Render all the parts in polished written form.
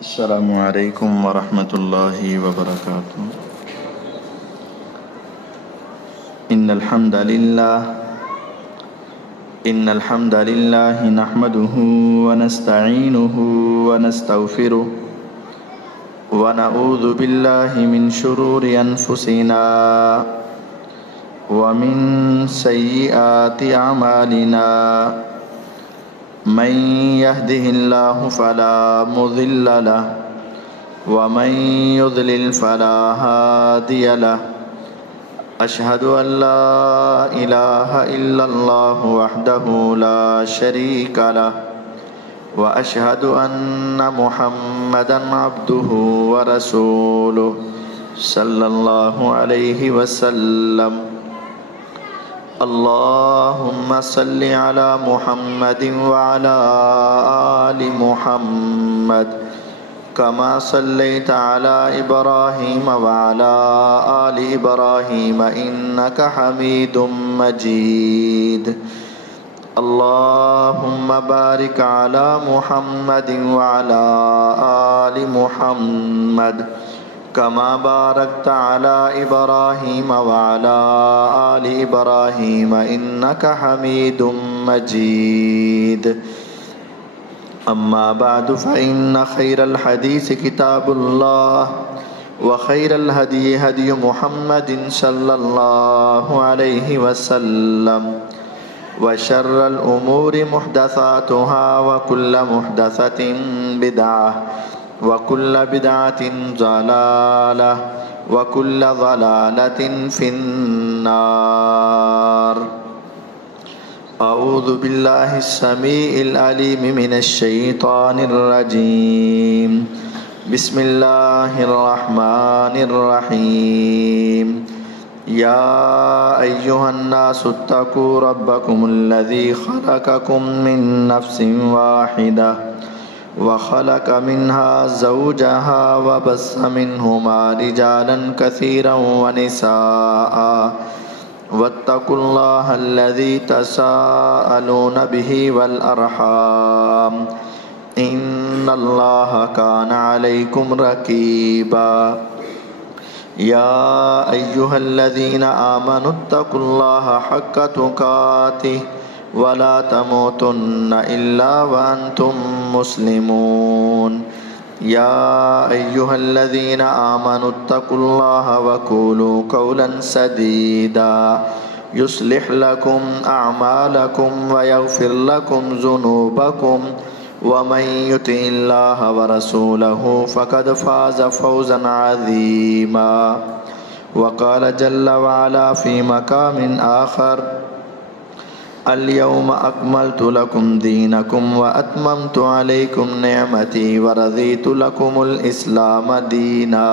السلام علیکم ورحمۃ اللہ وبرکاتہ۔ إن الحمد لله نحمده ونستعينه ونستغفره ونعوذ بالله من شرور أنفسنا ومن سيئات أعمالنا من يهده الله فلا مضل له ومن يضلل فلا هادي له أشهد أن لا إله إلا الله وحده لا شريك له وأشهد أن محمدا عبده ورسوله صلى الله عليه وسلم اللهم صل على محمد وعلى آل محمد كما صليت على إبراهيم وعلى آل إبراهيم إنك حميد مجيد اللهم بارك على محمد وعلى آل محمد كما باركت على إبراهيم وعلى آل إبراهيم إنك حميد مجيد أما بعد فإن خير الحديث كتاب الله وخير الهدي هدي محمد صلى الله عليه وسلم وشر الأمور محدثاتها وكل محدثة بدعة وكل بدعة ضلالة وكل ضلالة في النار أعوذ بالله السميع العليم من الشيطان الرجيم بسم الله الرحمن الرحيم يا أيها الناس اتقوا ربكم الذي خلقكم من نفس واحدة وخلق منها زوجها وبث منهما رجالا كثيرا ونساء واتقوا الله الذي تساءلون به والأرحام إن الله كان عليكم رقيبا يا أيها الذين آمنوا اتقوا الله حق تقاته ولا تموتن إلا وأنتم مسلمون يا أيها الذين آمنوا اتقوا الله وقولوا قولا سديدا يصلح لكم أعمالكم ويغفر لكم ذنوبكم ومن يطع الله ورسوله فقد فاز فوزا عظيما وقال جل وعلا في مقام آخر اليوم أكملت لكم دينكم وأتممت عليكم نعمتي ورضيت لكم الإسلام دينا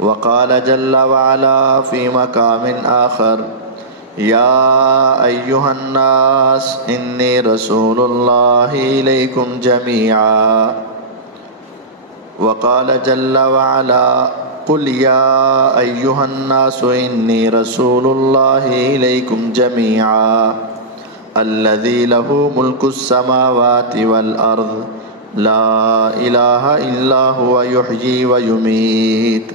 وقال جل وعلا في مقام آخر يا أيها الناس إني رسول الله إليكم جميعا وقال جل وعلا قل يا أيها الناس إني رسول الله إليكم جميعا الذي له ملك السماوات والأرض لا إله إلا هو يحيي ويميت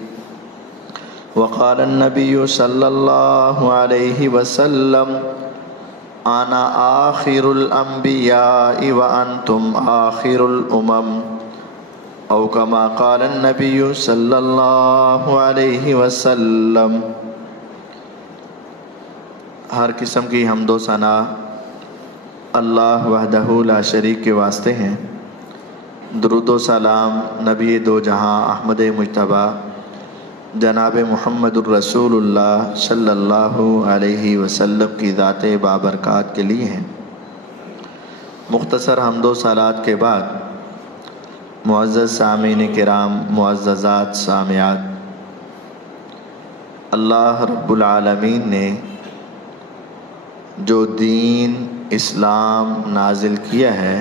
وقال النبي صلى الله عليه وسلم أنا آخر الأنبياء وأنتم آخر الأمم او کما قال النبی صلی اللہ علیہ وسلم۔ ہر قسم کی حمد و ثنا اللہ وحدہ لا شریک کے واسطے ہیں۔ درود و سلام نبی دو جہاں احمد مجتبیٰ جناب محمد الرسول اللہ صلی اللہ علیہ وسلم کی ذات بابرکات کے لیے ہیں۔ مختصر حمد و صلات کے بعد معزز سامعین کرام، معززات سامعات، اللہ رب العالمین نے جو دین اسلام نازل کیا ہے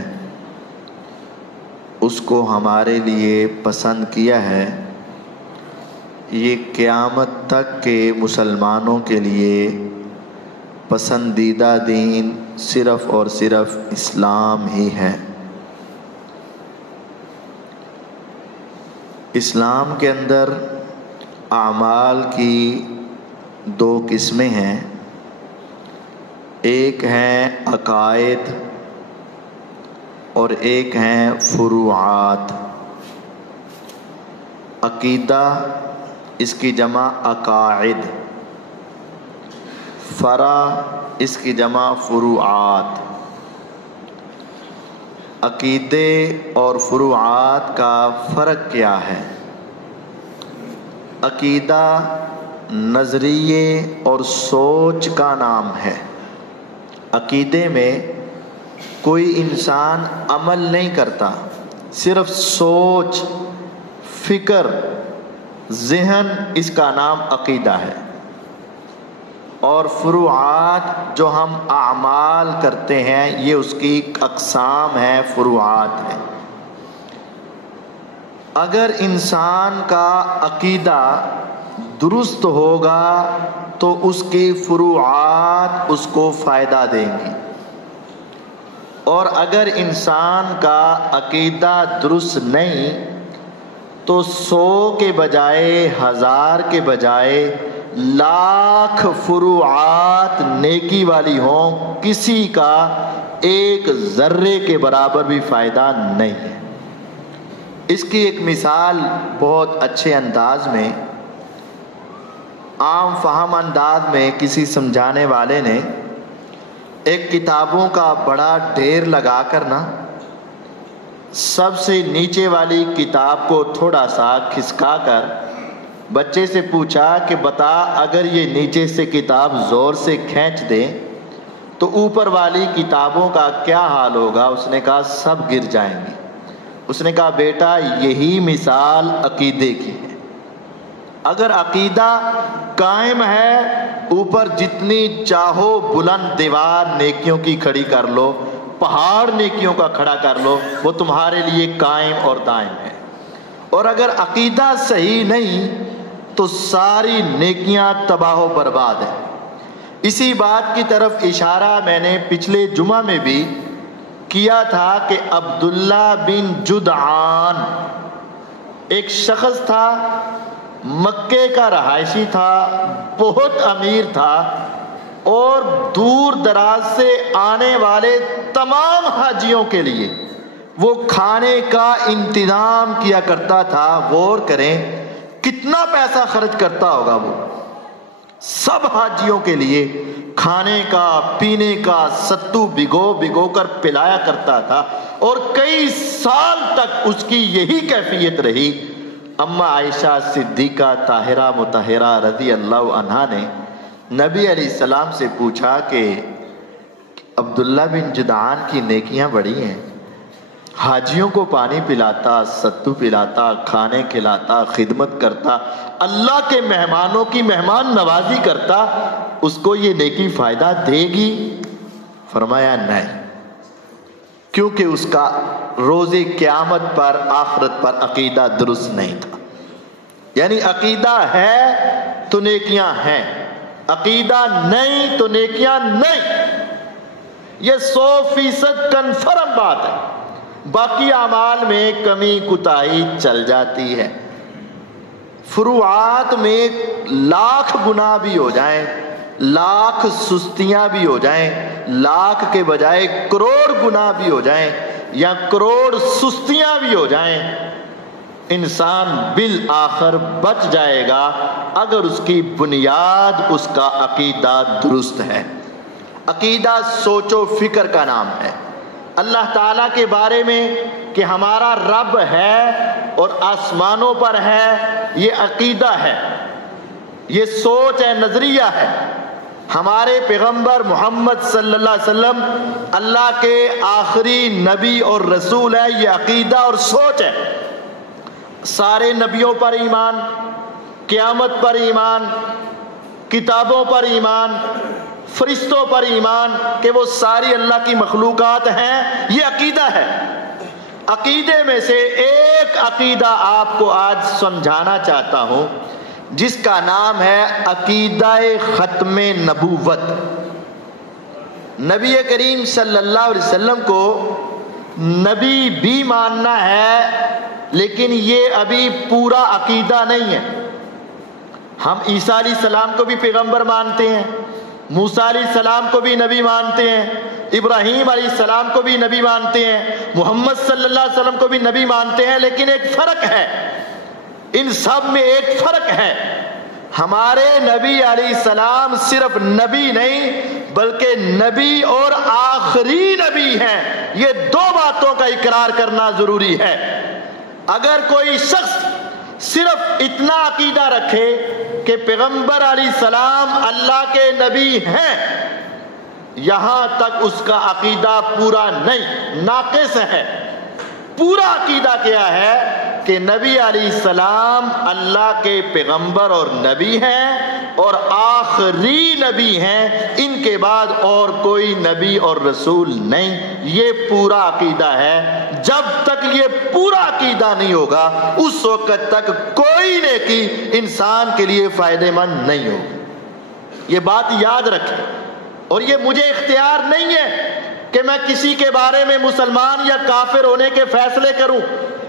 اس کو ہمارے لیے پسند کیا ہے۔ یہ قیامت تک کے مسلمانوں کے لیے پسندیدہ دین صرف اور صرف اسلام ہی ہے۔ اسلام کے اندر اعمال کی دو قسمیں ہیں، ایک ہیں عقائد اور ایک ہیں فروعات۔ عقیدہ اس کی جمع عقائد، فرع اس کی جمع فروعات۔ عقیدے اور فروعات کا فرق کیا ہے؟ عقیدہ نظریے اور سوچ کا نام ہے۔ عقیدے میں کوئی انسان عمل نہیں کرتا، صرف سوچ، فکر، ذہن، اس کا نام عقیدہ ہے۔ اور فروعات جو ہم اعمال کرتے ہیں یہ اس کی اقسام ہے، فروعات ہے۔ اگر انسان کا عقیدہ درست ہوگا تو اس کی فروعات اس کو فائدہ دیں گی، اور اگر انسان کا عقیدہ درست نہیں تو 100 کے بجائے 1000 کے بجائے لاکھ فروعات نیکی والی ہوں، کسی کا ایک ذرے کے برابر بھی فائدہ نہیں ہے۔ اس کی ایک مثال بہت اچھے انداز میں، عام فہم انداز میں کسی سمجھانے والے نے ایک کتابوں کا بڑا ڈھیر لگا کر سب سے نیچے والی کتاب کو تھوڑا سا کھسکا کر بچے سے پوچھا کہ بتا اگر یہ نیچے سے کتاب زور سے کھینچ دے تو اوپر والی کتابوں کا کیا حال ہوگا؟ اس نے کہا سب گر جائیں گی۔ اس نے کہا بیٹا یہی مثال عقیدے کی ہے۔ اگر عقیدہ قائم ہے، اوپر جتنی چاہو بلند دیوار نیکیوں کی کھڑی کر لو، پہاڑ نیکیوں کا کھڑا کر لو، وہ تمہارے لیے قائم اور دائم ہے۔ اور اگر عقیدہ صحیح نہیں تو ساری نیکیاں تباہ و برباد ہیں۔ اسی بات کی طرف اشارہ میں نے پچھلے جمعہ میں بھی کیا تھا کہ عبداللہ بن جدعان ایک شخص تھا، مکے کا رہائشی تھا، بہت امیر تھا، اور دور دراز سے آنے والے تمام حاجیوں کے لیے وہ کھانے کا انتظام کیا کرتا تھا۔ غور کریں کتنا پیسہ خرچ کرتا ہوگا وہ، سب حاجیوں کے لیے کھانے کا، پینے کا ستو بھگو بھگو کر پلایا کرتا تھا، اور کئی سال تک اس کی یہی کیفیت رہی۔ اما عائشہ صدیقہ طاہرہ مطہرہ رضی اللہ عنہا نے نبی علیہ السلام سے پوچھا کہ عبداللہ بن جدعان کی نیکیاں بڑی ہیں، حاجیوں کو پانی پلاتا، ستو پلاتا، کھانے کھلاتا، خدمت کرتا، اللہ کے مہمانوں کی مہمان نوازی کرتا، اس کو یہ نیکی فائدہ دے گی؟ فرمایا نہیں، کیونکہ اس کا روز قیامت پر، آخرت پر عقیدہ درست نہیں تھا۔ یعنی عقیدہ ہے تو نیکیاں ہیں، عقیدہ نہیں تو نیکیاں نہیں، یہ 100% کنفرم بات ہے۔ باقی اعمال میں کمی کوتاہی چل جاتی ہے، فروعات میں لاکھ گناہ بھی ہو جائیں، لاکھ سستیاں بھی ہو جائیں، لاکھ کے بجائے کروڑ گناہ بھی ہو جائیں، یا کروڑ سستیاں بھی ہو جائیں، انسان بالآخر بچ جائے گا اگر اس کی بنیاد، اس کا عقیدہ درست ہے۔ عقیدہ سوچ و فکر کا نام ہے۔ اللہ تعالیٰ کے بارے میں کہ ہمارا رب ہے اور آسمانوں پر ہے، یہ عقیدہ ہے، یہ سوچ ہے، نظریہ ہے۔ ہمارے پیغمبر محمد صلی اللہ علیہ وسلم اللہ کے آخری نبی اور رسول ہے، یہ عقیدہ اور سوچ ہے۔ سارے نبیوں پر ایمان، قیامت پر ایمان، کتابوں پر ایمان، فرشتوں پر ایمان کہ وہ ساری اللہ کی مخلوقات ہیں، یہ عقیدہ ہے۔ عقیدے میں سے ایک عقیدہ آپ کو آج سمجھانا چاہتا ہوں، جس کا نام ہے عقیدہ ختم نبوت۔ نبی کریم صلی اللہ علیہ وسلم کو نبی بھی ماننا ہے، لیکن یہ ابھی پورا عقیدہ نہیں ہے۔ ہم عیسیٰ علیہ السلام کو بھی پیغمبر مانتے ہیں، موسیٰ علیہ السلام کو بھی نبی مانتے ہیں، ابراہیم علیہ السلام کو بھی نبی مانتے ہیں، محمد صلی اللہ علیہ وسلم کو بھی نبی مانتے ہیں، لیکن ایک فرق ہے، ان سب میں ایک فرق ہے۔ ہمارے نبی علیہ السلام صرف نبی نہیں بلکہ نبی اور آخری نبی ہیں۔ یہ دو باتوں کا اقرار کرنا ضروری ہے۔ اگر کوئی شخص صرف اتنا عقیدہ رکھے کہ پیغمبر علیہ السلام اللہ کے نبی ہیں، یہاں تک اس کا عقیدہ پورا نہیں، ناقص ہے۔ پورا عقیدہ کیا ہے کہ نبی علیہ السلام اللہ کے پیغمبر اور نبی ہیں اور آخری نبی ہیں، ان کے بعد اور کوئی نبی اور رسول نہیں۔ یہ پورا عقیدہ ہے۔ جب تک یہ پورا عقیدہ نہیں ہوگا اس وقت تک کوئی نیکی انسان کے لیے فائدہ مند نہیں ہوگی۔ یہ بات یاد رکھیں، اور یہ مجھے اختیار نہیں ہے کہ میں کسی کے بارے میں مسلمان یا کافر ہونے کے فیصلے کروں،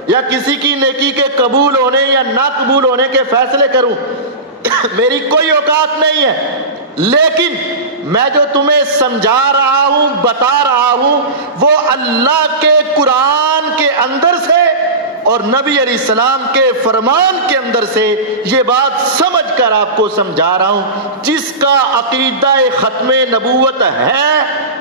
یا کسی کی نیکی کے قبول ہونے یا نہ قبول ہونے کے فیصلے کروں۔ میری کوئی اوقات نہیں ہے، لیکن میں جو تمہیں سمجھا رہا ہوں، بتا رہا ہوں، وہ اللہ کے قرآن کے اندر سے اور نبی علیہ السلام کے فرمان کے اندر سے یہ بات سمجھ کر آپ کو سمجھا رہا ہوں۔ جس کا عقیدہ ختم نبوت ہے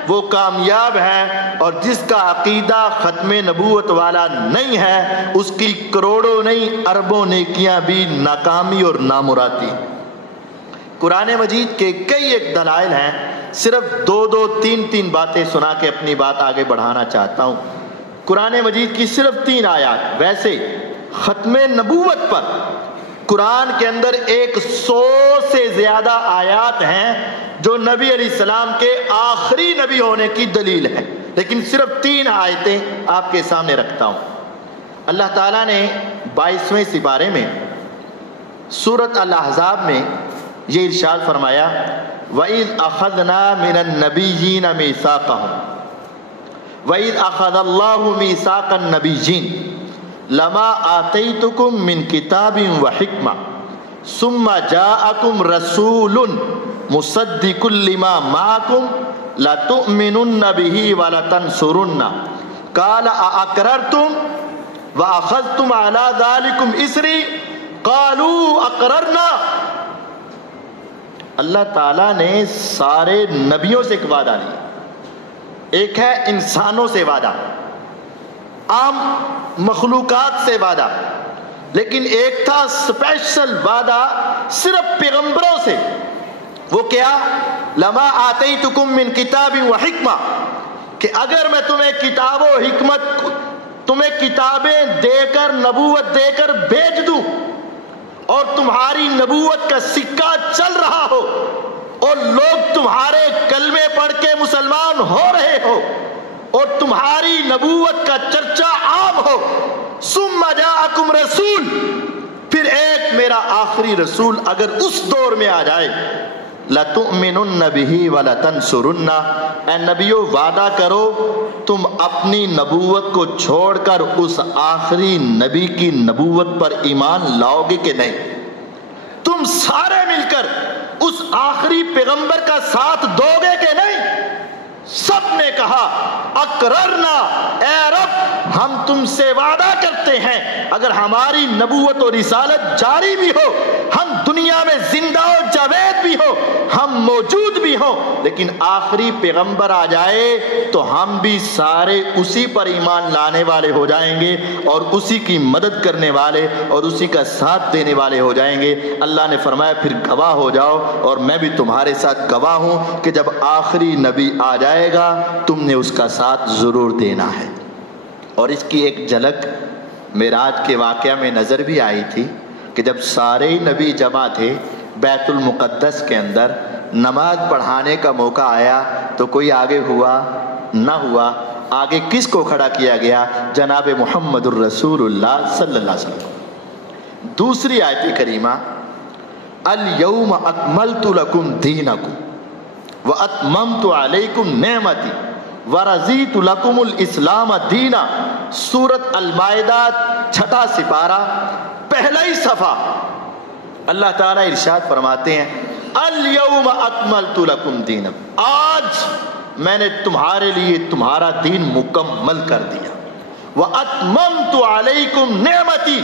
وہ کامیاب ہے، اور جس کا عقیدہ ختم نبوت والا نہیں ہے اس کی کروڑوں نہیں اربوں نیکیاں بھی ناکامی اور نامرادی۔ قرآن مجید کے کئی ایک دلائل ہیں، صرف دو تین باتیں سنا کے اپنی بات آگے بڑھانا چاہتا ہوں۔ قرآن مجید کی صرف 3 آیات، ویسے ختم نبوت پر قرآن کے اندر 100 سے زیادہ آیات ہیں جو نبی علیہ السلام کے آخری نبی ہونے کی دلیل ہے، لیکن صرف 3 آیتیں آپ کے سامنے رکھتا ہوں۔ اللہ تعالیٰ نے 22ویں سپارے میں سورۃ الاحزاب میں یہ ارشاد فرمایا، وَإِذْ أَخَذْنَا مِنَ النَّبِيِّينَ مِيثَاقَهُمْ وَإِذْ أَخَذَ اللَّهُ مِيثَاقَ النَّبِيِّينَ لَمَا آتَيْتُكُم مِّن كِتَابٍ وَحِكْمَةٍ ثُمَّ جَاءَكُمْ رَسُولٌ مُصَدِّقٌ لِّمَا مَعَكُمْ لَتُؤْمِنُنَّ بِهِ وَلَتَنصُرُنَّهُ قَالَ أَأَقْرَرْتُمْ وَأَخَذْتُمْ عَلَىٰ ذَلِكُمْ إِصْرِي قَالُوا أَقْرَرْنَا۔ اللہ تعالیٰ نے سارے نبیوں سے ایک وعدہ لیا۔ ایک ہے انسانوں سے وعدہ، عام مخلوقات سے وعدہ، لیکن ایک تھا اسپیشل وعدہ صرف پیغمبروں سے۔ وہ کیا؟ لما آتیتکم من کتاب و حکمہ، کہ اگر میں تمہیں کتاب و حکمت، تمہیں کتابیں دے کر، نبوت دے کر بھیج دوں، اور تمہاری نبوت کا سکہ چل رہا ہو اور لوگ تمہارے کلمے پڑھ کے مسلمان ہو رہے ہو اور تمہاری نبوت کا چرچا عام ہو، ثم جاءکم رسول، پھر ایک میرا آخری رسول اگر اس دور میں آ جائے، لَتُؤْمِنُنَّ بِهِ وَلَتَنْصُرُنَّ، اے نبیو وعدہ کرو تم اپنی نبوت کو چھوڑ کر اس آخری نبی کی نبوت پر ایمان لاؤ گے کہ نہیں؟ تم سارے مل کر اس آخری پیغمبر کا ساتھ دو گے کہ نہیں؟ سب نے کہا اقررنا، اے رب ہم تم سے وعدہ کرتے ہیں اگر ہماری نبوت و رسالت جاری بھی ہو، ہم دنیا میں زندہ و جاوید بھی ہو، ہم موجود بھی ہوں، لیکن آخری پیغمبر آ جائے تو ہم بھی سارے اسی پر ایمان لانے والے ہو جائیں گے اور اسی کی مدد کرنے والے اور اسی کا ساتھ دینے والے ہو جائیں گے۔ اللہ نے فرمایا پھر گواہ ہو جاؤ، اور میں بھی تمہارے ساتھ گواہ ہوں کہ جب آخری نبی آ جائے گا تم نے اس کا ساتھ ضرور دینا ہے۔ اور اس کی ایک جھلک معراج کے واقعہ میں نظر بھی آئی تھی کہ جب سارے نبی جمع تھے بیت المقدس کے اندر، نماز پڑھانے کا موقع آیا تو کوئی آگے ہوا نہ ہوا، آگے کس کو کھڑا کیا گیا؟ جناب محمد الرسول اللہ صلی اللہ علیہ وسلم۔ دوسری آیت کریمہ، الیوم اکملت لکم دینکم واتممت علیکم نعمتی ورضیت لکم الاسلام دینا، سورۃ المائدہ 6 سپارہ پہلا ہی صفحہ، اللہ تعالیٰ ارشاد فرماتے ہیں الیوم اکملت لکم دینکم، آج میں نے تمہارے لیے تمہارا دین مکمل کر دیا، واتممت علیکم نعمتی،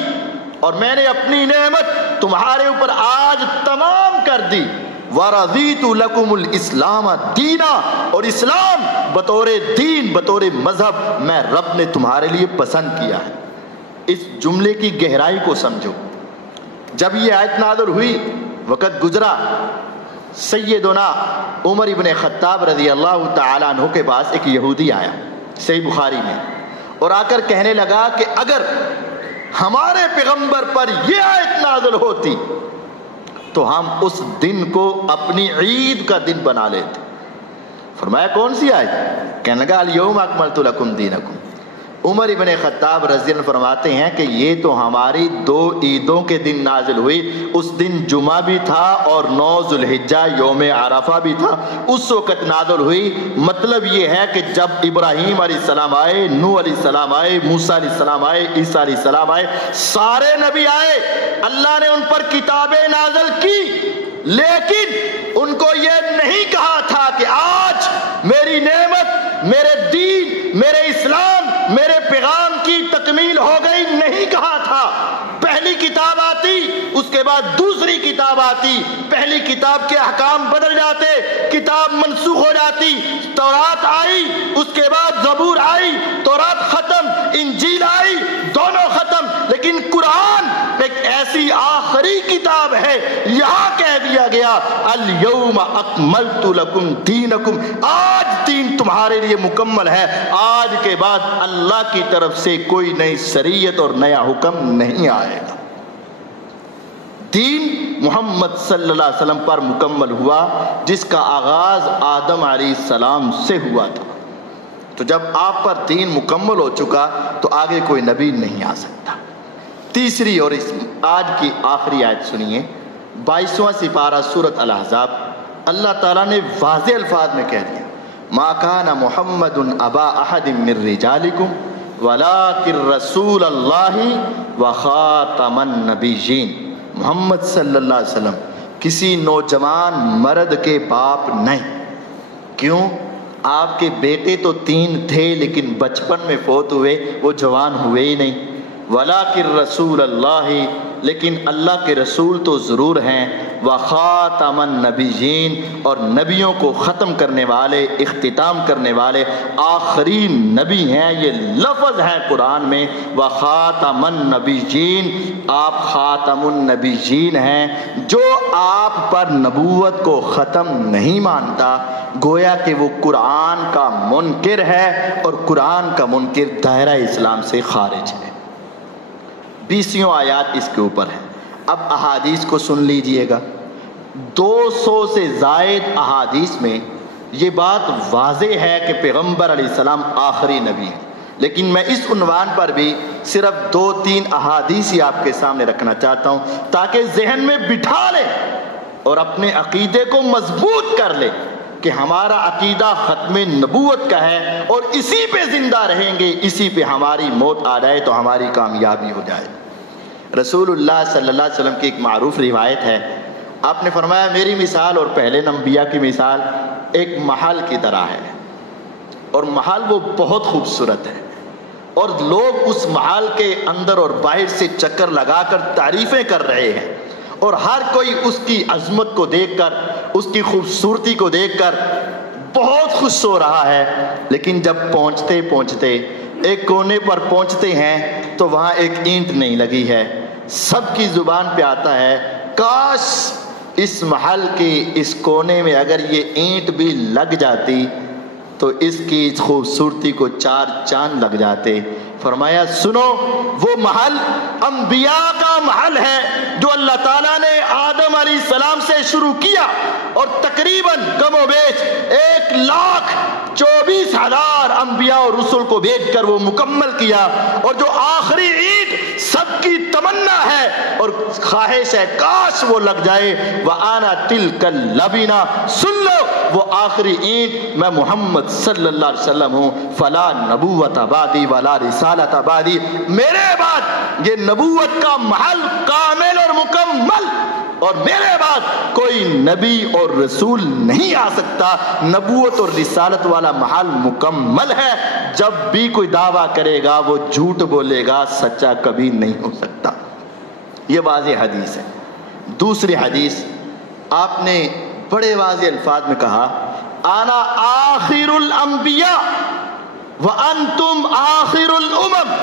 اور میں نے اپنی نعمت تمہارے اوپر آج تمام کر دی، ورضیت لکم الاسلام دینا، اور اسلام بطور دین بطور مذہب میں رب نے تمہارے لیے پسند کیا ہے۔ اس جملے کی گہرائی کو سمجھو۔ جب یہ آیت نازل ہوئی، وقت گزرا، سیدنا عمر ابن خطاب رضی اللہ تعالیٰ عنہ کے پاس ایک یہودی آیا صحیح بخاری میں، اور آ کر کہنے لگا کہ اگر ہمارے پیغمبر پر یہ آیت نازل ہوتی تو ہم اس دن کو اپنی عید کا دن بنا لیتے۔ فرمایا کون سی آیت؟ کہنے لگا الیوم اکملت لکم دینکم۔ عمر ابن خطاب رضی اللہ عنہ فرماتے ہیں کہ یہ تو ہماری 2 عیدوں کے دن نازل ہوئی، اس دن جمعہ بھی تھا اور 9 ذوالحجہ یوم عرفہ بھی تھا، اس وقت نازل ہوئی۔ مطلب یہ ہے کہ جب ابراہیم علیہ السلام آئے، نوح علیہ السلام آئے، موسیٰ علیہ السلام آئے، عیسیٰ علیہ السلام آئے، سارے نبی آئے، اللہ نے ان پر کتابیں نازل کی، لیکن ان کو یہ نہیں کہا تھا کہ آج میری نعمت، میرے دین، میرے اسلام، میرے پیغام کی تکمیل ہو گئی، نہیں کہا تھا۔ پہلی کتاب آتی، اس کے بعد دوسری کتاب آتی، پہلی کتاب کے احکام بدل جاتے، کتاب منسوخ ہو جاتی، تورات آئی، اس کے بعد زبور آئی، تورات ختم، انجیل آئی، دونوں ختم، لیکن قرآن ایک ایسی آخری کتاب ہے، یہاں کہہ دیا گیا الیوم اکملت لکم دینکم، آج دین تمہارے لیے مکمل ہے، آج کے بعد اللہ کی طرف سے کوئی نئی شریعت اور نیا حکم نہیں آئے گا۔ دین محمد صلی اللہ علیہ وسلم پر مکمل ہوا، جس کا آغاز آدم علیہ السلام سے ہوا تھا۔ تو جب آپ پر دین مکمل ہو چکا تو آگے کوئی نبی نہیں آ سکتا۔ تیسری اور اس آج کی آخری آیت سنیے، 22واں سپارہ سورۃ الاحزاب، اللہ تعالیٰ نے واضح الفاظ میں کہہ دیا ما کان محمد ابا احد من رجالکم ولکن رسول اللہ وخاتم النبیین، محمد صلی اللہ علیہ وسلم کسی نوجوان مرد کے باپ نہیں۔ کیوں؟ آپ کے بیٹے تو 3 تھے لیکن بچپن میں فوت ہوئے، وہ جوان ہوئے ہی نہیں۔ وَلَٰكِن رسول اللہ، لیکن اللہ کے رسول تو ضرور ہیں، وَخَاتَمَ النَّبِيِّينَ، اور نبیوں کو ختم کرنے والے، اختتام کرنے والے، آخری نبی ہیں۔ یہ لفظ ہے قرآن میں وَخَاتَمَ النَّبِيِّينَ، آپ خاتم النبیین ہیں۔ جو آپ پر نبوت کو ختم نہیں مانتا، گویا کہ وہ قرآن کا منکر ہے، اور قرآن کا منکر دائرہ اسلام سے خارج ہے۔ 20 آیات اس کے اوپر ہیں۔ اب احادیث کو سن لیجئے گا۔ 200 سے زائد احادیث میں یہ بات واضح ہے کہ پیغمبر علیہ السلام آخری نبی ہیں، لیکن میں اس عنوان پر بھی صرف 2-3 احادیث ہی آپ کے سامنے رکھنا چاہتا ہوں تاکہ ذہن میں بٹھا لیں اور اپنے عقیدے کو مضبوط کر لیں کہ ہمارا عقیدہ ختم نبوت کا ہے، اور اسی پہ زندہ رہیں گے، اسی پہ ہماری موت آ جائے تو ہماری کامیابی ہو جائے۔ رسول اللہ صلی اللہ علیہ وسلم کی ایک معروف روایت ہے، آپ نے فرمایا میری مثال اور پہلے انبیاء کی مثال ایک محل کی طرح ہے، اور محل وہ بہت خوبصورت ہے، اور لوگ اس محل کے اندر اور باہر سے چکر لگا کر تعریفیں کر رہے ہیں، اور ہر کوئی اس کی عظمت کو دیکھ کر، اس کی خوبصورتی کو دیکھ کر بہت خوش ہو رہا ہے، لیکن جب پہنچتے پہنچتے ایک کونے پر پہنچتے ہیں تو وہاں ایک اینٹ نہیں لگی ہے۔ سب کی زبان پہ آتا ہے کاش اس محل کے اس کونے میں اگر یہ اینٹ بھی لگ جاتی تو اس کی خوبصورتی کو 4 چاند لگ جاتے۔ فرمایا سنو، وہ محل انبیاء کا محل ہے جو اللہ تعالیٰ نے آدم علیہ السلام سے شروع کیا، اور تقریباً کم و بیش 1,24,000 انبیاء اور رسول کو بھیج کر وہ مکمل کیا، اور جو آخری عید سب کی تمنا ہے اور خواہش ہے کاش وہ لگ جائے. وَأَنَا تِلْكَ اللَّبِنَا, سن لو وہ آخری اینٹ میں محمد صلی اللہ علیہ وسلم ہوں. فَلَا نَبُوَّةَ بَعْدِي وَلَا رِسَالَةَ بَعْدِي, میرے بعد یہ نبوت کا محل کامل اور مکمل, اور میرے بعد کوئی نبی اور رسول نہیں آ سکتا. نبوت اور رسالت والا محل مکمل ہے. جب بھی کوئی دعویٰ کرے گا وہ جھوٹ بولے گا, سچا کبھی نہیں ہو سکتا. یہ واضح حدیث ہے. دوسری حدیث آپ نے بڑے واضح الفاظ میں کہا, انا آخر الانبیاء وانتم آخر الامم.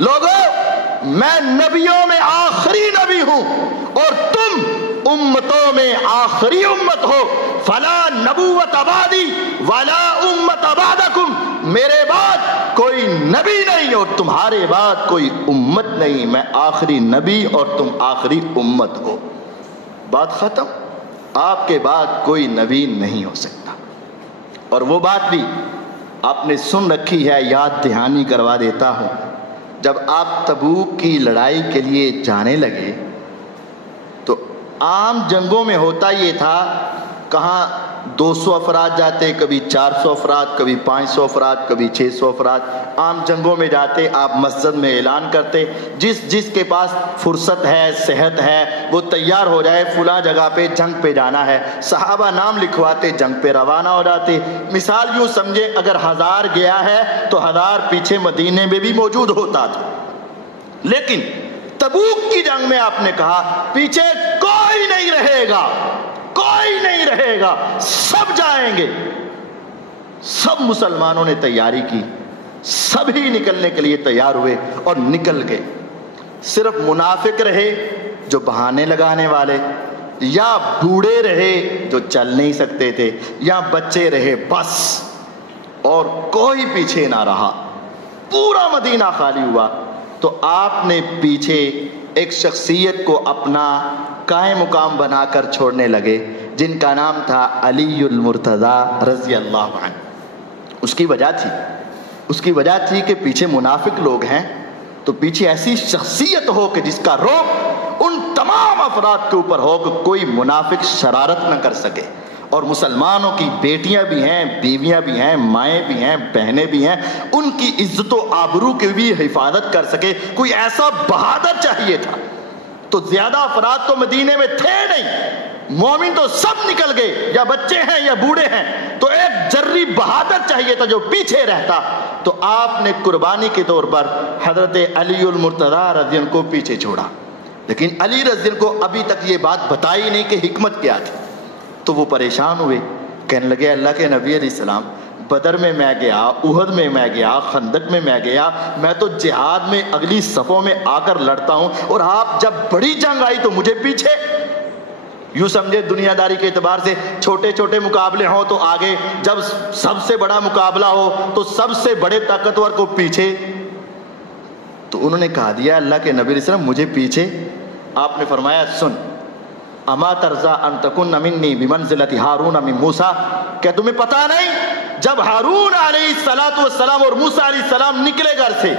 لوگو میں نبیوں میں آخری نبی ہوں اور تم امتوں میں آخری امت ہو. فلا نبوت بعدی ولا امت بعدکم, میرے بعد کوئی نبی نہیں اور تمہارے بعد کوئی امت نہیں. میں آخری نبی اور تم آخری امت ہو. بات ختم. آپ کے بعد کوئی نبی نہیں ہو سکتا. اور وہ بات بھی آپ نے سن رکھی ہے, یاد دہانی کروا دیتا ہوں. جب آپ تبوک کی لڑائی کے لیے جانے لگے تو عام جنگوں میں ہوتا یہ تھا, کہاں 200 افراد جاتے, کبھی 400 افراد, کبھی 500 افراد, کبھی 600 افراد. عام جنگوں میں جاتے آپ مسجد میں اعلان کرتے, جس کے پاس فرصت ہے, صحت ہے, وہ تیار ہو جائے, فلاں جگہ پہ جنگ پہ جانا ہے. صحابہ نام لکھواتے, جنگ پہ روانہ ہو جاتے. مثال یوں سمجھے, اگر 1000 گیا ہے تو 1000 پیچھے مدینے میں بھی موجود ہوتا تھا. لیکن تبوک کی جنگ میں آپ نے کہا پیچھے کوئی نہیں رہے گا, کوئی نہیں رہے گا, سب جائیں گے. سب مسلمانوں نے تیاری کی, سب ہی نکلنے کے لیے تیار ہوئے اور نکل گئے. صرف منافق رہے جو بہانے لگانے والے, یا بوڑھے رہے جو چل نہیں سکتے تھے, یا بچے رہے بس, اور کوئی پیچھے نہ رہا. پورا مدینہ خالی ہوا. تو آپ نے پیچھے ایک شخصیت کو اپنا قائم مقام بنا کر چھوڑنے لگے, جن کا نام تھا علی المرتضی رضی اللہ عنہ. اس کی وجہ تھی کہ پیچھے منافق لوگ ہیں, تو پیچھے ایسی شخصیت ہو کہ جس کا رعب ان تمام افراد کے اوپر ہو کہ کوئی منافق شرارت نہ کر سکے. اور مسلمانوں کی بیٹیاں بھی ہیں, بیویاں بھی ہیں, مائیں بھی ہیں, بہنیں بھی ہیں, ان کی عزت و آبرو کی بھی حفاظت کر سکے. کوئی ایسا بہادر چاہیے تھا. تو زیادہ افراد تو مدینے میں تھے نہیں, مومن تو سب نکل گئے, یا بچے ہیں یا بوڑھے ہیں. تو ایک جری بہادر چاہیے تھا جو پیچھے رہتا. تو آپ نے قربانی کے طور پر حضرت علی المرتضی رضی اللہ کو پیچھے چھوڑا. لیکن علی رضی اللہ کو ابھی تک یہ بات بتائی نہیں کہ حکمت کیا تھی. تو وہ پریشان ہوئے, کہنے لگے اللہ کے نبی علیہ السلام, بدر میں میں گیا, احد میں میں گیا, خندق میں میں گیا, میں تو جہاد میں اگلی صفوں میں آ کر لڑتا ہوں, اور آپ جب بڑی جنگ آئی تو مجھے پیچھے. یوں سمجھے دنیا داری کے اعتبار سے چھوٹے چھوٹے مقابلے ہوں تو آگے, جب سب سے بڑا مقابلہ ہو تو سب سے بڑے طاقتور کو پیچھے. تو انہوں نے کہا دیا اللہ کے نبی علیہ السلام مجھے پیچھے. آپ نے فرمایا سن, اما ترضا ان تکن منی بمنزلۃ ہارون من موسیٰ, کیا تمہیں پتا نہیں جب ہارون علیہ السلام اور موسیٰ علیہ السلام نکلے گھر سے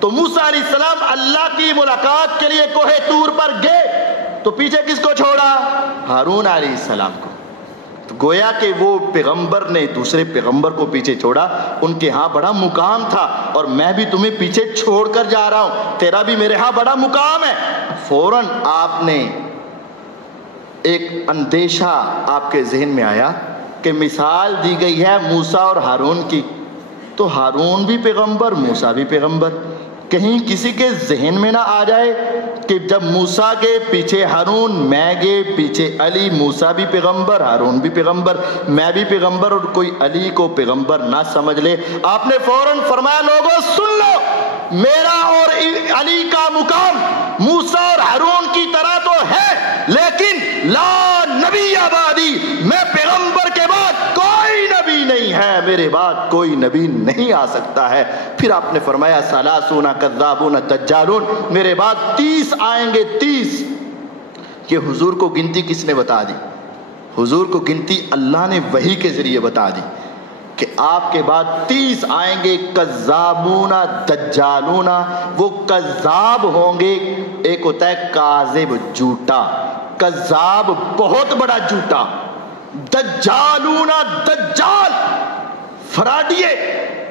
تو موسیٰ علیہ السلام اللہ کی ملاقات کے لیے کوہ طور پر گئے, تو پیچھے کس کو چھوڑا؟ ہارون علیہ السلام کو. تو گویا کہ وہ پیغمبر نے دوسرے پیغمبر کو پیچھے چھوڑا. ان کے ہاں بڑا مقام تھا, اور میں بھی تمہیں پیچھے چھوڑ کر جا رہا ہوں, تیرا بھی میرے ہاں بڑا مقام ہے. فوراً آپ نے ایک اندیشہ آپ کے ذہن میں آیا کہ مثال دی گئی ہے موسیٰ اور ہارون کی, تو ہارون بھی پیغمبر, موسیٰ بھی پیغمبر. کہیں کسی کے ذہن میں نہ آ جائے کہ جب موسیٰ کے پیچھے ہارون, میں گے پیچھے علی, موسیٰ بھی پیغمبر, ہارون بھی پیغمبر, میں بھی پیغمبر, اور کوئی علی کو پیغمبر نہ سمجھ لے. آپ نے فوراً فرمایا لوگوں سن لو, میرا اور علی کا مقام موسیٰ اور ہارون کی طرح تو ہے, لیکن لا نبی بعدی, میں پیغمبر کے بعد کوئی نبی نہیں ہے, میرے بعد کوئی نبی نہیں آ سکتا ہے. پھر آپ نے فرمایا ثلاثون کذابون دجالون, میرے بعد 30 آئیں گے, 30. یہ حضور کو گنتی کس نے بتا دی؟ حضور کو گنتی اللہ نے وحی کے ذریعے بتا دی کہ آپ کے بعد 30 آئیں گے کذابون دجالون. وہ کذاب ہوں گے, ایک ہوتا ہے کاذب جھوٹا، کذاب بہت بڑا جھوٹا، دجالون دجال فراڈیے،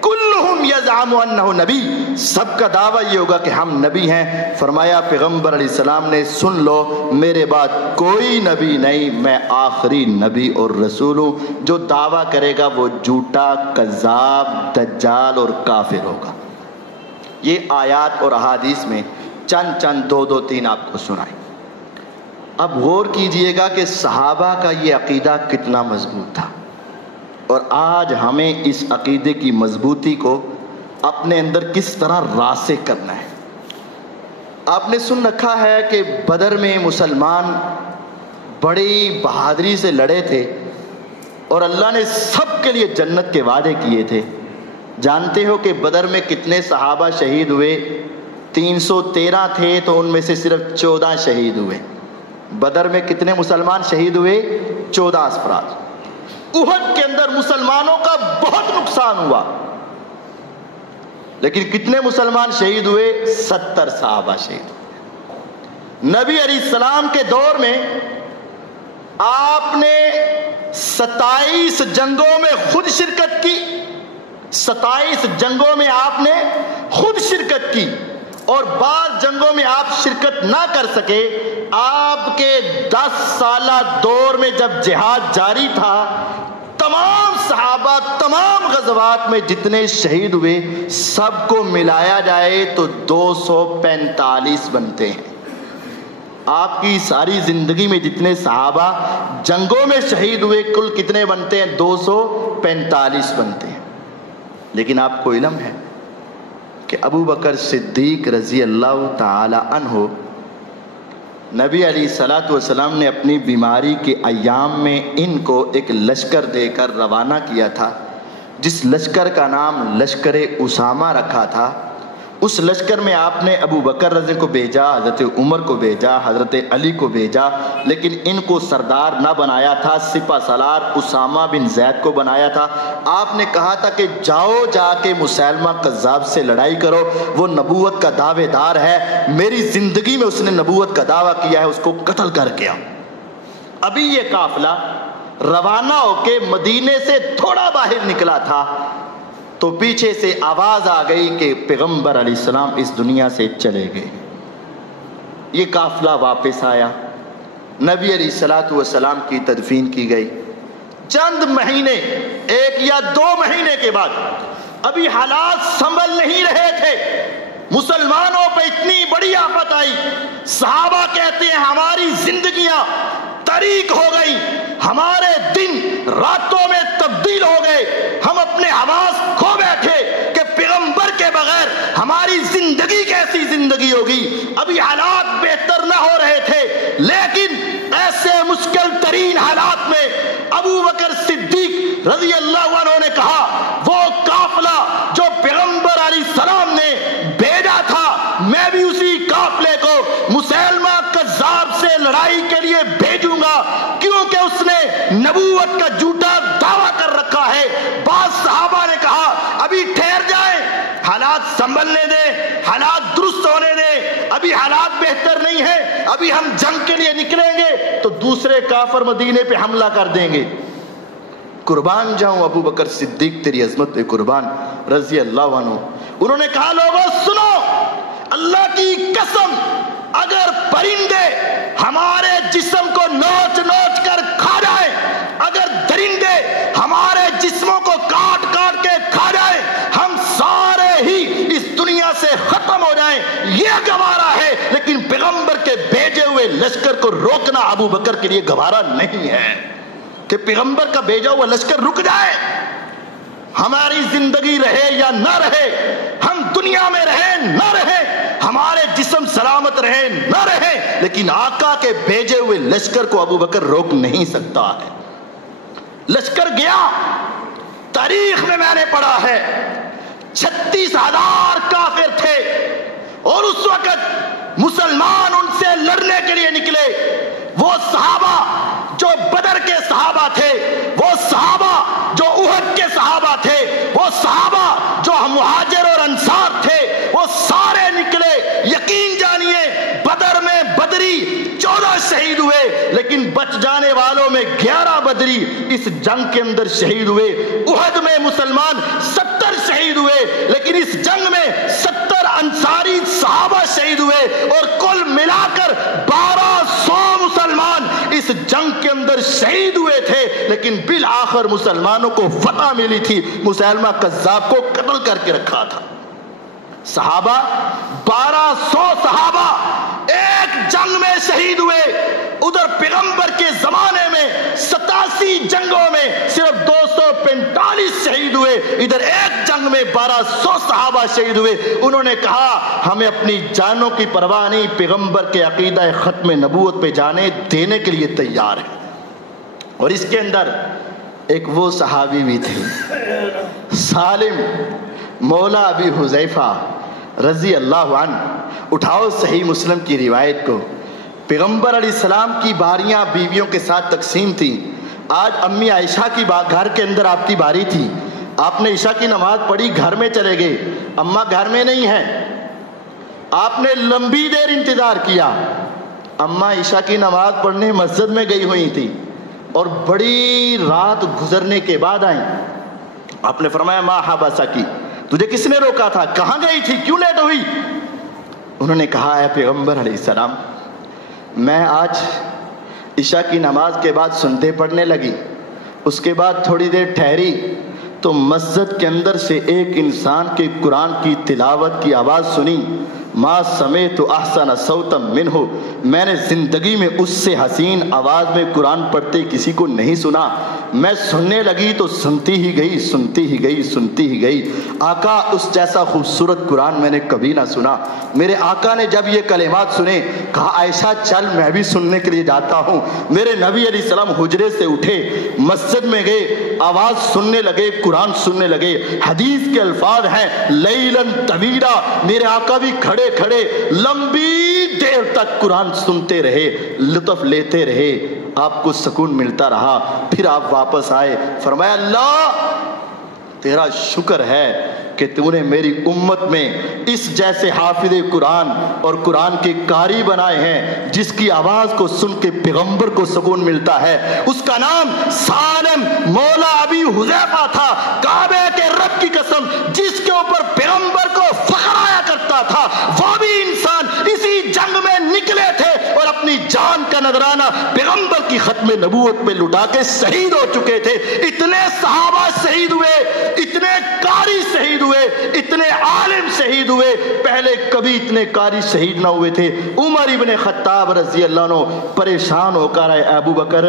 کلہم یزعم انہ نبی، سب کا دعویٰ یہ ہوگا کہ ہم نبی ہیں۔ فرمایا پیغمبر علیہ السلام نے سن لو میرے بعد کوئی نبی نہیں، میں آخری نبی اور رسول ہوں۔ جو دعویٰ کرے گا وہ جھوٹا، کذاب، دجال اور کافر ہوگا۔ یہ آیات اور احادیث میں چند دو تین آپ کو سنائیں۔ اب غور کیجئے گا کہ صحابہ کا یہ عقیدہ کتنا مضبوط تھا، اور آج ہمیں اس عقیدے کی مضبوطی کو اپنے اندر کس طرح راسخ کرنا ہے۔ آپ نے سن رکھا ہے کہ بدر میں مسلمان بڑی بہادری سے لڑے تھے اور اللہ نے سب کے لیے جنت کے وعدے کیے تھے۔ جانتے ہو کہ بدر میں کتنے صحابہ شہید ہوئے؟ 313 تھے تو ان میں سے صرف 14 شہید ہوئے۔ بدر میں کتنے مسلمان شہید ہوئے؟ 14 افراد۔ احد کے اندر مسلمانوں کا بہت نقصان ہوا، لیکن کتنے مسلمان شہید ہوئے؟ 70 صحابہ شہید ہوئے۔ نبی علیہ السلام کے دور میں آپ نے 27 جنگوں میں خود شرکت کی، 27 جنگوں میں آپ نے خود شرکت کی، اور بعض جنگوں میں آپ شرکت نہ کر سکے۔ آپ کے 10 سالہ دور میں جب جہاد جاری تھا، تمام صحابہ تمام غزوات میں جتنے شہید ہوئے سب کو ملایا جائے تو 245 بنتے ہیں۔ آپ کی ساری زندگی میں جتنے صحابہ جنگوں میں شہید ہوئے کل کتنے بنتے ہیں؟ 245 بنتے ہیں۔ لیکن آپ کو علم ہے کہ ابو بکر صدیق رضی اللہ تعالی عنہ، نبی علیہ الصلوۃ والسلام نے اپنی بیماری کے ایام میں ان کو ایک لشکر دے کر روانہ کیا تھا، جس لشکر کا نام لشکر اسامہ رکھا تھا۔ اس لشکر میں آپ نے ابو بکر رضی کو بھیجا، حضرت عمر کو بھیجا، حضرت علی کو بھیجا، لیکن ان کو سردار نہ بنایا تھا، سپہ سالار اسامہ بن زید کو بنایا تھا۔ آپ نے کہا تھا کہ جاؤ جا کے مسیلمہ کذاب سے لڑائی کرو، وہ نبوت کا دعوے دار ہے، میری زندگی میں اس نے نبوت کا دعویٰ کیا ہے، اس کو قتل کر کے آؤ۔ ابھی یہ قافلہ روانہ ہو کے مدینے سے تھوڑا باہر نکلا تھا تو پیچھے سے آواز آ گئی کہ پیغمبر علیہ السلام اس دنیا سے چلے گئے۔ یہ قافلہ واپس آیا، نبی علیہ الصلوۃ والسلام کی تدفین کی گئی۔ چند مہینے، 1 یا 2 مہینے کے بعد، ابھی حالات سنبھل نہیں رہے تھے، مسلمانوں پہ اتنی بڑی آفت آئی۔ صحابہ کہتے ہیں ہماری زندگیاں طریق ہو گئی، ہمارے دن راتوں میں تبدیل ہو گئے، ہم اپنے حواس کھو بیٹھے کہ پیغمبر کے بغیر ہماری زندگی کیسی زندگی ہوگی۔ ابھی حالات بہتر نہ ہو رہے تھے، لیکن ایسے مشکل ترین حالات میں ابو بکر صدیق رضی اللہ عنہ نے کہا وہ قافلہ جو پیغمبر علیہ السلام نے بھیجا تھا، میں بھی اسی قافلے کو مسیلمہ کذاب سے لڑائی کے لیے بھیجوں گا، کیونکہ اس نے نبوت کا جھوٹا دعویٰ کر رکھا ہے۔ بعض صحابہ نے کہا ابھی ٹھہر جائیں، حالات سنبھلنے دیں، حالات درست ہونے دیں، ابھی حالات بہتر نہیں ہیں، ابھی ہم جنگ کے لیے نکلیں گے تو دوسرے کافر مدینے پہ حملہ کر دیں گے۔ قربان جاؤں ابو بکر صدیق تیری عظمت پہ قربان رضی اللہ عنہ۔ انہوں نے کہا لوگوں سنو، اللہ کی قسم اگر پرندے ہمارے جسم کو نوچ نوچ کر کھا جائیں، اگر درندے ہمارے جسموں کو کاٹ کاٹ کے کھا جائیں، ہم سارے ہی اس دنیا سے ختم ہو جائیں، یہ گوارا ہے، لیکن پیغمبر کے بھیجے ہوئے لشکر کو روکنا ابو بکر کے لیے گوارا نہیں ہے کہ پیغمبر کا بھیجا ہوا لشکر رک جائے۔ ہماری زندگی رہے یا نہ رہے، ہم دنیا میں رہے نہ رہے، ہمارے جسم سلامت رہے نہ رہے، لیکن آقا کے بھیجے ہوئے لشکر کو ابو بکر روک نہیں سکتا ہے۔ لشکر گیا، تاریخ میں نے پڑھا ہے 36,000 کافر تھے، اور اس وقت مسلمان ان سے لڑنے کے لیے نکلے۔ وہ صحابہ جو بدر کے صحابہ تھے، وہ صحابہ جو احد کے صحابہ تھے، وہ صحابہ جو مہاجر اور انصار تھے، وہ سارے نکلے۔ یقین جانیے بدر بدری 14 شہید ہوئے، لیکن بچ جانے والوں میں 11 بدری اس جنگ کے اندر شہید ہوئے۔ احد میں مسلمان 70 شہید ہوئے، لیکن اس جنگ میں 70 انصاری صحابہ شہید ہوئے، اور کل ملا کر 1200 مسلمان اس جنگ کے اندر شہید ہوئے تھے، لیکن بالآخر مسلمانوں کو فتح ملی تھی۔ مسیلمہ کذاب کو قتل کر کے رکھا تھا۔ صحابہ 1200 صحابہ ایک جنگ میں شہید ہوئے۔ ادھر پیغمبر کے زمانے میں 87 جنگوں میں صرف 245 شہید ہوئے، ادھر ایک جنگ میں 1200 صحابہ شہید ہوئے۔ انہوں نے کہا ہمیں اپنی جانوں کی پرواہ نہیں، پیغمبر کے عقیدہ ختم نبوت پہ جانے دینے کے لیے تیار ہے۔ اور اس کے اندر ایک وہ صحابی بھی تھے، سالم مولا ابی حذیفہ رضی اللہ عنہ۔ اٹھاؤ صحیح مسلم کی روایت کو۔ پیغمبر علیہ السلام کی باریاں بیویوں کے ساتھ تقسیم تھیں۔ آج امی عائشہ کی گھر کے اندر آپ کی باری تھی، آپ نے عشاء کی نماز پڑھی، گھر میں چلے گئے، اماں گھر میں نہیں ہیں، آپ نے لمبی دیر انتظار کیا۔ اماں عشاء کی نماز پڑھنے مسجد میں گئی ہوئی تھی، اور بڑی رات گزرنے کے بعد آئیں۔ آپ نے فرمایا ما حبسکی، تجھے کس نے روکا تھا، کہاں گئی تھی، کیوں لیٹ ہوئی؟ انہوں نے کہا اے پیغمبر علیہ السلام، میں آج عشاء کی نماز کے بعد سنتے پڑھنے لگی، اس کے بعد تھوڑی دیر ٹھہری تو مسجد کے اندر سے ایک انسان کے قرآن کی تلاوت کی آواز سنی، ما سمیت احسن صوتا منہ، میں نے زندگی میں اس سے حسین آواز میں قرآن پڑھتے کسی کو نہیں سنا۔ میں سننے لگی تو سنتی ہی گئی، سنتی ہی گئی، سنتی ہی گئی۔ آقا اس جیسا خوبصورت قرآن میں نے کبھی نہ سنا۔ میرے آقا نے جب یہ کلمات سنے کہا عائشہ چل میں بھی سننے کے لیے جاتا ہوں۔ میرے نبی علیہ السلام حجرے سے اٹھے، مسجد میں گئے، آواز سننے لگے، قرآن سننے لگے۔ حدیث کے الفاظ ہیں لیلاً طویلا، میرے آقا بھی کھڑے کھڑے لمبی دیر تک قرآن سنتے رہے، لطف لیتے رہے، آپ کو سکون ملتا رہا۔ پھر آپ واپس آئے، فرمایا اللہ تیرا شکر ہے کہ تو نے میری امت میں اس جیسے حافظ قرآن اور قرآن کے قاری بنائے ہیں جس کی آواز کو سن کے پیغمبر کو سکون ملتا ہے۔ اس کا نام سالم مولا ابی حذیفہ تھا۔ کعبے کے رب کی قسم جس کے اوپر پیغمبر کو فخر آیا کرتا تھا، وہ بھی انسان اسی جنگ میں نکلے تھے اور اپنی جان کا نذرانہ پیغمبر کی ختم نبوت پہ لٹا کے شہید ہو چکے تھے۔ اتنے صحابہ شہید ہوئے، اتنے قاری شہید ہوئے، اتنے عالم شہید ہوئے، پہلے کبھی اتنے قاری شہید نہ ہوئے تھے۔ عمر ابن خطاب رضی اللہ عنہ پریشان ہو کر آئے، ابو بکر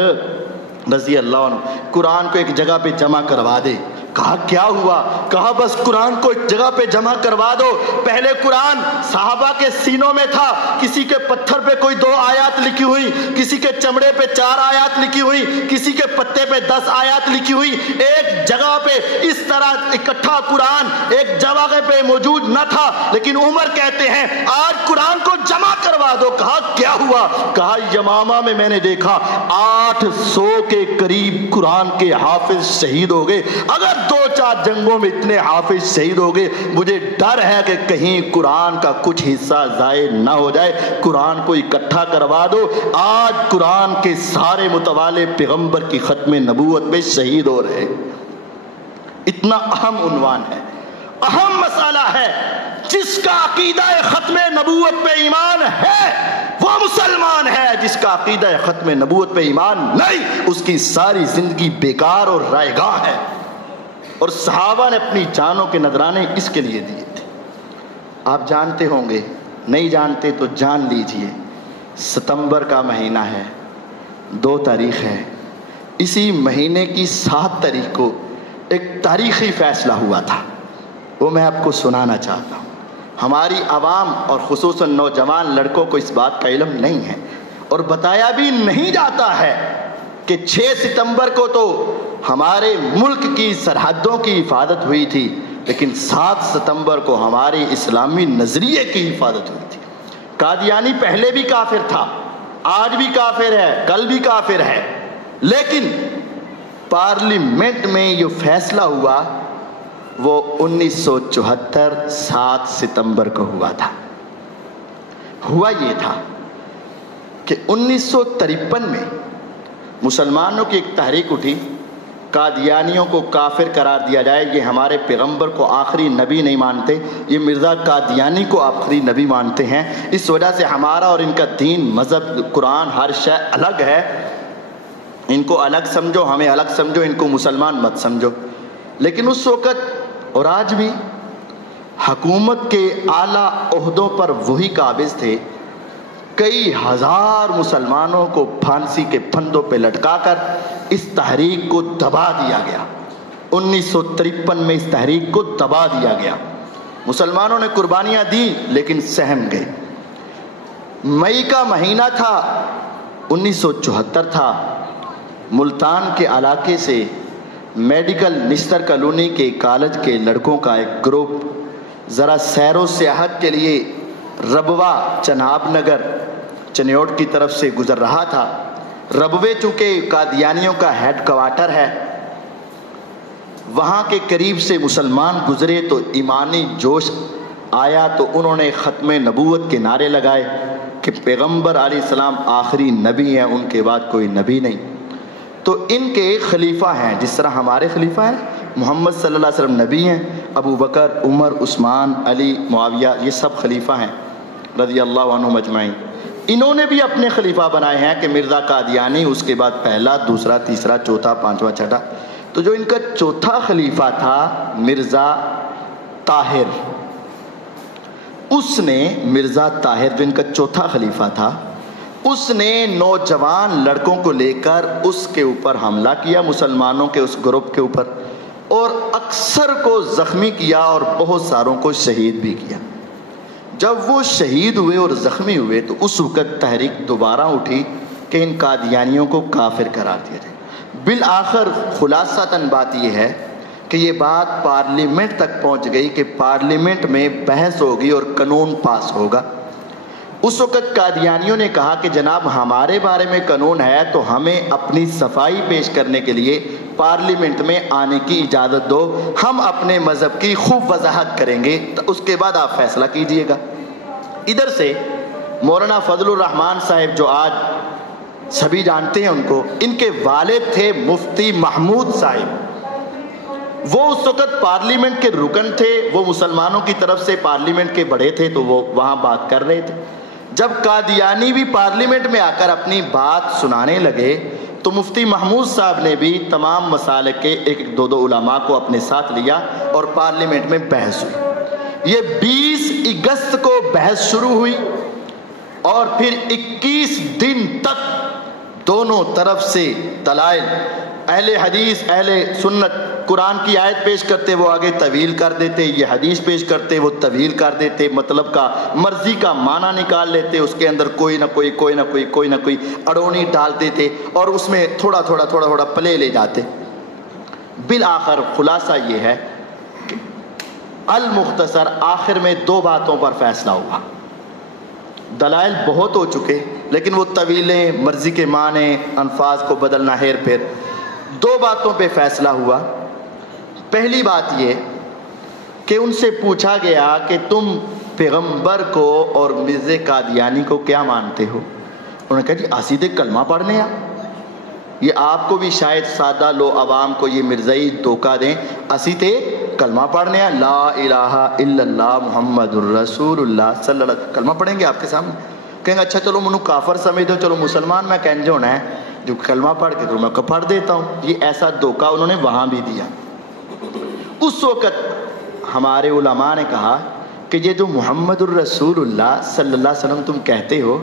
رضی اللہ عنہ قرآن کو ایک جگہ پہ جمع کروا دے۔ کہا کیا ہوا؟ کہا بس قرآن کو ایک جگہ پہ جمع کروا دو۔ پہلے قرآن صحابہ کے سینوں میں تھا، کسی کے پتھر پہ کوئی 2 آیات لکھی ہوئی، کسی کے چمڑے پہ 4 آیات لکھی ہوئی، کسی کے پتے پہ 10 آیات لکھی ہوئی۔ ایک جگہ پہ اس طرح اکٹھا قرآن ایک جگہ پہ موجود نہ تھا، لیکن عمر کہتے ہیں آج قرآن کو جمع کروا دو۔ کہا کیا ہوا؟ کہا یمامہ میں میں نے دیکھا 800 کے قریب قرآن کے حافظ شہید ہو گئے۔ اگر 2-4 جنگوں میں اتنے حافظ شہید ہو گئے، مجھے ڈر ہے کہ کہیں قرآن کا کچھ حصہ ضائع نہ ہو جائے، قرآن کو اکٹھا کروا دو۔ آج قرآن کے سارے متوالے پیغمبر کی ختم نبوت میں شہید ہو رہے۔ اتنا اہم عنوان ہے، اہم مسئلہ ہے۔ جس کا عقیدہ ختم نبوت پہ ایمان ہے وہ مسلمان ہے، جس کا عقیدہ ختم نبوت پہ ایمان نہیں اس کی ساری زندگی بیکار اور رائے گاہ ہے۔ اور صحابہ نے اپنی جانوں کے نذرانے اس کے لیے دیے تھے۔ آپ جانتے ہوں گے، نہیں جانتے تو جان لیجئے، ستمبر کا مہینہ ہے، 2 تاریخ ہے، اسی مہینے کی 7 تاریخ کو ایک تاریخی فیصلہ ہوا تھا، وہ میں آپ کو سنانا چاہتا ہوں۔ ہماری عوام اور خصوصاً نوجوان لڑکوں کو اس بات کا علم نہیں ہے، اور بتایا بھی نہیں جاتا ہے کہ 6 ستمبر کو تو ہمارے ملک کی سرحدوں کی حفاظت ہوئی تھی، لیکن 7 ستمبر کو ہمارے اسلامی نظریے کی حفاظت ہوئی تھی۔ قادیانی پہلے بھی کافر تھا، آج بھی کافر ہے، کل بھی کافر ہے، لیکن پارلیمنٹ میں یہ فیصلہ ہوا وہ 1974 7 ستمبر کو ہوا تھا۔ ہوا یہ تھا کہ 1953 میں مسلمانوں کی ایک تحریک اٹھی، قادیانیوں کو کافر قرار دیا جائے، یہ ہمارے پیغمبر کو آخری نبی نہیں مانتے، یہ مرزا قادیانی کو آخری نبی مانتے ہیں، اس وجہ سے ہمارا اور ان کا دین، مذہب، قرآن، ہر شے الگ ہے، ان کو الگ سمجھو، ہمیں الگ سمجھو، ان کو مسلمان مت سمجھو۔ لیکن اس وقت اور آج بھی حکومت کے اعلیٰ عہدوں پر وہی قابض تھے، کئی ہزار مسلمانوں کو پھانسی کے پھندوں پہ لٹکا کر اس تحریک کو دبا دیا گیا۔ 1953 میں اس تحریک کو دبا دیا گیا، مسلمانوں نے قربانیاں دی لیکن سہم گئے۔ مئی کا مہینہ تھا، 1974 تھا، ملتان کے علاقے سے میڈیکل نشتر کالونی کے کالج کے لڑکوں کا ایک گروپ ذرا سیر و سیاحت کے لیے ربوہ چناب نگر چنیوٹ کی طرف سے گزر رہا تھا۔ ربوے چونکہ قادیانیوں کا ہیڈ کوارٹر ہے، وہاں کے قریب سے مسلمان گزرے تو ایمانی جوش آیا، تو انہوں نے ختم نبوت کے نعرے لگائے کہ پیغمبر علیہ السلام آخری نبی ہیں، ان کے بعد کوئی نبی نہیں۔ تو ان کے خلیفہ ہیں، جس طرح ہمارے خلیفہ ہیں، محمد صلی اللہ علیہ وسلم نبی ہیں، ابو بکر، عمر، عثمان، علی، معاویہ، یہ سب خلیفہ ہیں رضی اللہ عنہم اجمعین۔ انہوں نے بھی اپنے خلیفہ بنائے ہیں کہ مرزا قادیانی، اس کے بعد پہلا، دوسرا، تیسرا، چوتھا، پانچواں، چھٹا۔ تو جو ان کا چوتھا خلیفہ تھا مرزا طاہر، اس نے مرزا طاہر جو ان کا چوتھا خلیفہ تھا، اس نے نوجوان لڑکوں کو لے کر اس کے اوپر حملہ کیا، مسلمانوں کے اس گروپ کے اوپر، اور اکثر کو زخمی کیا اور بہت ساروں کو شہید بھی کیا۔ جب وہ شہید ہوئے اور زخمی ہوئے تو اس وقت تحریک دوبارہ اٹھی کہ ان قادیانیوں کو کافر قرار دیا جائے۔ بالآخر خلاصتاً بات یہ ہے کہ یہ بات پارلیمنٹ تک پہنچ گئی کہ پارلیمنٹ میں بحث ہوگی اور قانون پاس ہوگا۔ اس وقت قادیانیوں نے کہا کہ جناب ہمارے بارے میں قانون ہے تو ہمیں اپنی صفائی پیش کرنے کے لیے پارلیمنٹ میں آنے کی اجازت دو، ہم اپنے مذہب کی خوب وضاحت کریں گے، اس کے بعد آپ فیصلہ کیجئے گا۔ ادھر سے مولانا فضل الرحمان صاحب، جو آج سبھی جانتے ہیں ان کو، ان کے والد تھے مفتی محمود صاحب، وہ اس وقت پارلیمنٹ کے رکن تھے، وہ مسلمانوں کی طرف سے پارلیمنٹ کے بڑے تھے، تو وہ وہاں بات کر رہے تھے۔ جب قادیانی بھی پارلیمنٹ میں آ کر اپنی بات سنانے لگے تو مفتی محمود صاحب نے بھی تمام مسالک کے ایک دو علماء کو اپنے ساتھ لیا اور پارلیمنٹ میں بحث ہوئی۔ یہ 20 اگست کو بحث شروع ہوئی اور پھر 21 دن تک دونوں طرف سے دلائل، اہل حدیث، اہل سنت قرآن کی آیت پیش کرتے، وہ آگے طویل کر دیتے، یہ حدیث پیش کرتے، وہ طویل کر دیتے، مطلب کا مرضی کا معنی نکال لیتے، اس کے اندر کوئی نہ کوئی اڑونی ڈالتے تھے اور اس میں تھوڑا پلے لے جاتے۔ بالآخر خلاصہ یہ ہے کہ المختصر آخر میں 2 باتوں پر فیصلہ ہوا۔ دلائل بہت ہو چکے لیکن وہ طویلیں، مرضی کے معنی، الفاظ کو بدلنا، ہیر پھیر، 2 باتوں پہ فیصلہ ہوا۔ پہلی بات یہ کہ ان سے پوچھا گیا کہ تم پیغمبر کو اور مرزا قادیانی کو کیا مانتے ہو؟ انہوں نے کہا جی آسیدے کلمہ پڑھنے آ۔ یہ آپ کو بھی شاید سادہ لو عوام کو یہ مرزائی دھوکہ دیں، اسیدے کلمہ پڑھنے آ، لا الہ الا اللہ محمد الرسول اللہ صلی اللہ علیہ وسلم، کلمہ پڑھیں گے آپ کے سامنے، کہیں گے اچھا چلو منو کافر سمجھ دو، چلو مسلمان میں کہنے جو ہے جو کلمہ پڑھ کے تو میں پڑھ دیتا ہوں۔ یہ ایسا دھوکہ انہوں نے وہاں بھی دیا۔ اس وقت ہمارے علماء نے کہا کہ یہ جو محمد الرسول اللہ صلی اللہ علیہ وسلم تم کہتے ہو،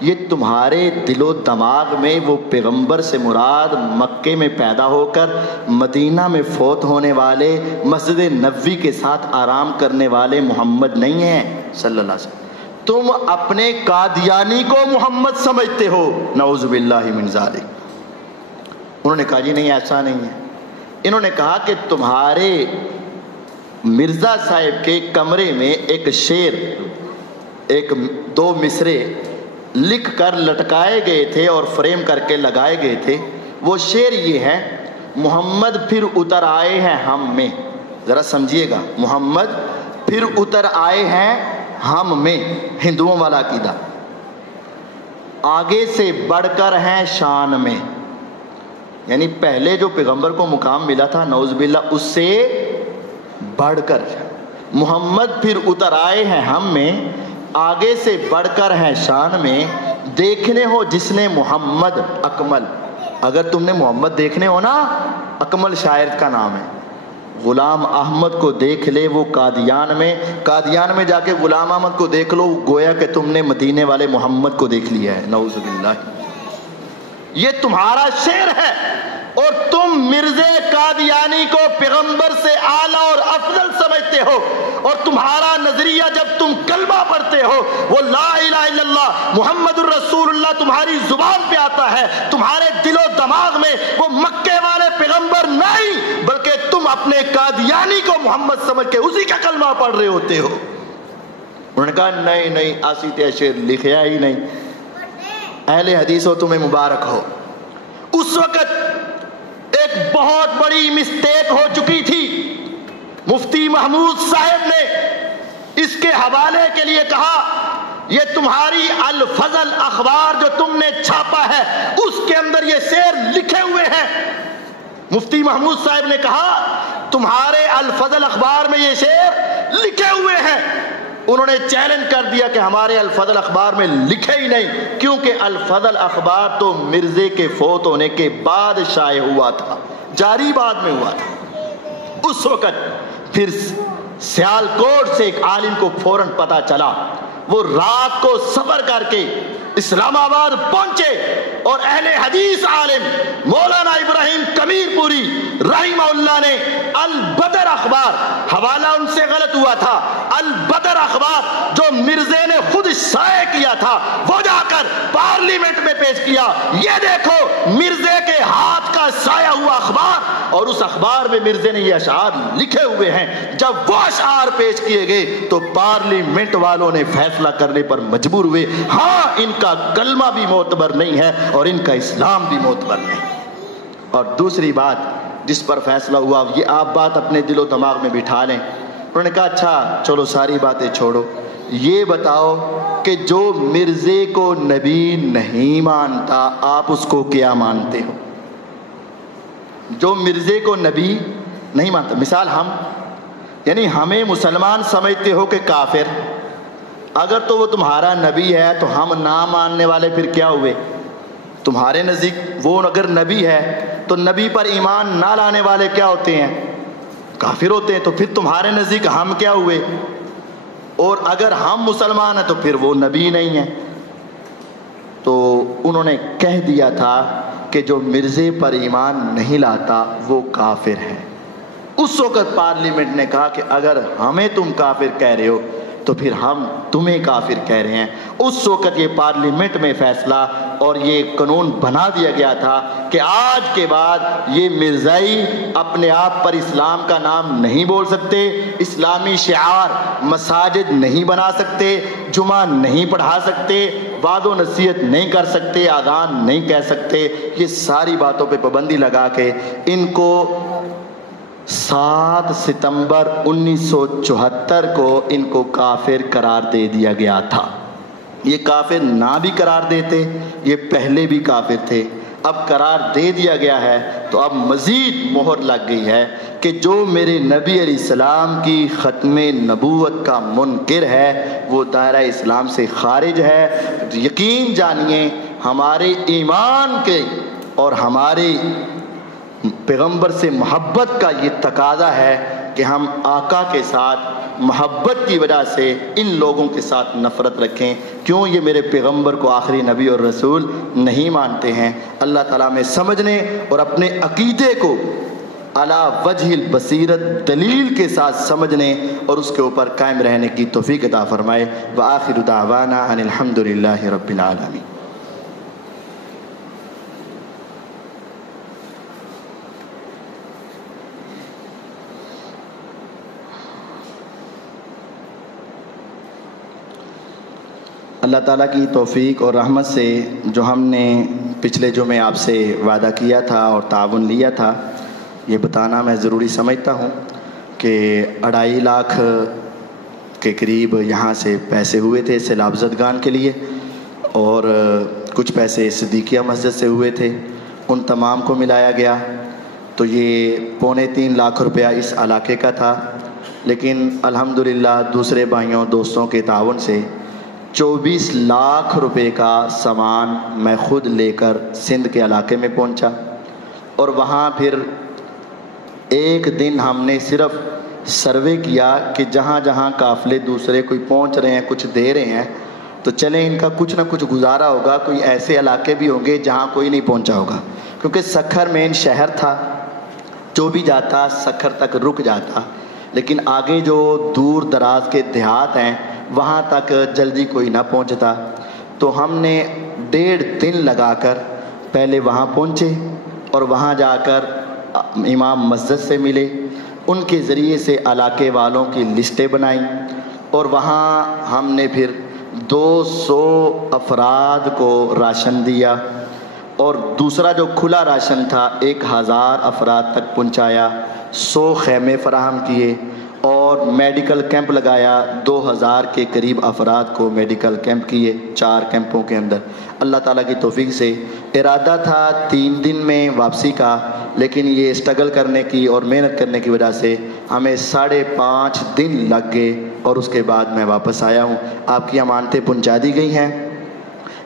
یہ تمہارے دل و دماغ میں وہ پیغمبر سے مراد مکے میں پیدا ہو کر مدینہ میں فوت ہونے والے، مسجد نبوی کے ساتھ آرام کرنے والے محمد نہیں ہیں صلی اللہ علیہ وسلم، تم اپنے قادیانی کو محمد سمجھتے ہو، نعوذ باللہ من ذالک۔ انہوں نے کہا جی نہیں ایسا نہیں ہے۔ انہوں نے کہا کہ تمہارے مرزا صاحب کے کمرے میں ایک شعر، 2 مصرے لکھ کر لٹکائے گئے تھے اور فریم کر کے لگائے گئے تھے۔ وہ شعر یہ ہے، محمد پھر اتر آئے ہیں ہم میں، ذرا سمجھیے گا، محمد پھر اتر آئے ہیں ہم میں، ہندوؤں والا عقیدہ، آگے سے بڑھ کر ہیں شان میں، یعنی پہلے جو پیغمبر کو مقام ملا تھا نعوذ باللہ اس سے بڑھ کر محمد پھر اتر آئے ہیں ہم میں، آگے سے بڑھ کر ہیں شان میں، دیکھنے ہو جس نے محمد اکمل، اگر تم نے محمد دیکھنے ہو نا، اکمل شاعر کا نام ہے، غلام احمد کو دیکھ لے وہ قادیان میں جا کے غلام احمد کو دیکھ لو، گویا کہ تم نے مدینے والے محمد کو دیکھ لیا ہے، نعوذ باللہ۔ یہ تمہارا شعر ہے، اور تم مرزا قادیانی کو پیغمبر سے اعلیٰ اور افضل سمجھتے ہو، اور تمہارا نظریہ جب تم کلمہ پڑھتے ہو وہ لا الہ الا اللہ محمد الرسول اللہ تمہاری زبان پہ آتا ہے، تمہارے دل و دماغ میں وہ مکے والے پیغمبر نہیں بلکہ تم اپنے قادیانی کو محمد سمجھ کے اسی کا کلمہ پڑھ رہے ہوتے ہو۔ انہوں نے کہا نہیں آسی تے شعر لکھیا ہی نہیں، اہل حدیث ہو تمہیں مبارک ہو۔ اس وقت ایک بہت بڑی مسٹیک ہو چکی تھی، مفتی محمود صاحب نے اس کے حوالے کے لیے کہا یہ تمہاری الفضل اخبار جو تم نے چھاپا ہے اس کے اندر یہ شعر لکھے ہوئے ہیں۔ مفتی محمود صاحب نے کہا تمہارے الفضل اخبار میں یہ شعر لکھے ہوئے ہیں۔ انہوں نے چیلنج کر دیا کہ ہمارے الفضل اخبار میں لکھے ہی نہیں، کیونکہ الفضل اخبار تو مرزے کے فوت ہونے کے بعد شائع ہوا تھا، جاری بعد میں ہوا تھا۔ اس وقت پھر سیالکوٹ سے ایک عالم کو فوراً پتہ چلا، وہ رات کو سفر کر کے اسلام آباد پہنچے، اور اہل حدیث عالم مولانا ابراہیم کمیر پوری رحمہ اللہ نے البدر اخبار، حوالہ ان سے غلط ہوا تھا، البدر اخبار جو مرزے نے خود شائع کیا تھا وہ جا کر پارلیمنٹ میں پیش کیا، یہ دیکھو مرزے کے ہاتھ کا شائع ہوا اخبار، اور اس اخبار میں مرزے نے یہ اشعار لکھے ہوئے ہیں۔ جب وہ اشعار پیش کیے گئے تو پارلیمنٹ والوں نے فیصلہ کرنے پر مجبور ہوئے، ہاں ان کا کلمہ بھی معتبر نہیں ہے اور ان کا اسلام بھی معتبر نہیں۔ اور دوسری بات جس پر فیصلہ ہوا، یہ آپ بات اپنے دل و دماغ میں بٹھا لیں، انہوں نے کہا اچھا چلو ساری باتیں چھوڑو، یہ بتاؤ کہ جو مرزے کو نبی نہیں مانتا آپ اس کو کیا مانتے ہو؟ جو مرزے کو نبی نہیں مانتا، مثال ہم، یعنی ہمیں مسلمان سمجھتے ہو کہ کافر، اگر تو وہ تمہارا نبی ہے تو ہم نہ ماننے والے پھر کیا ہوئے؟ تمہارے نزدیک وہ اگر نبی ہے تو نبی پر ایمان نہ لانے والے کیا ہوتے ہیں؟ کافر ہوتے ہیں۔ تو پھر تمہارے نزدیک ہم کیا ہوئے؟ اور اگر ہم مسلمان ہیں تو پھر وہ نبی نہیں ہے۔ تو انہوں نے کہہ دیا تھا کہ جو مرزے پر ایمان نہیں لاتا وہ کافر ہے۔ اس وقت پارلیمنٹ نے کہا کہ اگر ہمیں تم کافر کہہ رہے ہو تو پھر ہم تمہیں کافر کہہ رہے ہیں۔ اس وقت یہ پارلیمنٹ میں فیصلہ اور یہ قانون بنا دیا گیا تھا کہ آج کے بعد یہ مرزائی اپنے آپ پر اسلام کا نام نہیں بول سکتے، اسلامی شعار مساجد نہیں بنا سکتے، جمعہ نہیں پڑھا سکتے، وعد و نصیحت نہیں کر سکتے، اذان نہیں کہہ سکتے۔ یہ ساری باتوں پہ پابندی لگا کے ان کو 7 ستمبر 1974 کو ان کو کافر قرار دے دیا گیا تھا۔ یہ کافر نہ بھی قرار دیتے، یہ پہلے بھی کافر تھے، اب قرار دے دیا گیا ہے تو اب مزید مہر لگ گئی ہے کہ جو میرے نبی علیہ السلام کی ختم نبوت کا منکر ہے وہ دائرہ اسلام سے خارج ہے۔ یقین جانیے ہمارے ایمان کے اور ہمارے پیغمبر سے محبت کا یہ تقاضا ہے کہ ہم آقا کے ساتھ محبت کی وجہ سے ان لوگوں کے ساتھ نفرت رکھیں۔ کیوں؟ یہ میرے پیغمبر کو آخری نبی اور رسول نہیں مانتے ہیں۔ اللہ تعالیٰ میں سمجھنے اور اپنے عقیدے کو علی وجہ البصیرت دلیل کے ساتھ سمجھنے اور اس کے اوپر قائم رہنے کی توفیق عطا فرمائے۔ وآخر دعوانا ان الحمد للہ رب العالمین۔ اللہ تعالیٰ کی توفیق اور رحمت سے جو ہم نے پچھلے جمعے آپ سے وعدہ کیا تھا اور تعاون لیا تھا، یہ بتانا میں ضروری سمجھتا ہوں کہ 2.5 لاکھ کے قریب یہاں سے پیسے ہوئے تھے سیلاب زدگان کے لیے، اور کچھ پیسے صدیقیہ مسجد سے ہوئے تھے، ان تمام کو ملایا گیا، تو یہ 2.25 لاکھ روپیہ اس علاقے کا تھا۔ لیکن الحمدللہ دوسرے بھائیوں دوستوں کے تعاون سے 24 لاکھ روپے کا سامان میں خود لے کر سندھ کے علاقے میں پہنچا، اور وہاں پھر ایک دن ہم نے صرف سروے کیا کہ جہاں جہاں قافلے دوسرے کوئی پہنچ رہے ہیں، کچھ دے رہے ہیں، تو چلیں ان کا کچھ نہ کچھ گزارا ہوگا، کوئی ایسے علاقے بھی ہوں گے جہاں کوئی نہیں پہنچا ہوگا، کیونکہ سکھر مین شہر تھا، جو بھی جاتا سکھر تک رک جاتا، لیکن آگے جو دور دراز کے دیہات ہیں وہاں تک جلدی کوئی نہ پہنچتا۔ تو ہم نے 1.5 دن لگا کر پہلے وہاں پہنچے، اور وہاں جا کر امام مسجد سے ملے، ان کے ذریعے سے علاقے والوں کی لسٹیں بنائیں، اور وہاں ہم نے پھر 200 افراد کو راشن دیا، اور دوسرا جو کھلا راشن تھا 1000 افراد تک پہنچایا، 100 خیمے فراہم کیے، اور میڈیکل کیمپ لگایا، 2000 کے قریب افراد کو میڈیکل کیمپ کیے 4 کیمپوں کے اندر۔ اللہ تعالیٰ کی توفیق سے ارادہ تھا 3 دن میں واپسی کا، لیکن یہ اسٹرگل کرنے کی اور محنت کرنے کی وجہ سے ہمیں 5.5 دن لگ گئے، اور اس کے بعد میں واپس آیا ہوں۔ آپ کی امانتیں پہنچا دی گئی ہیں،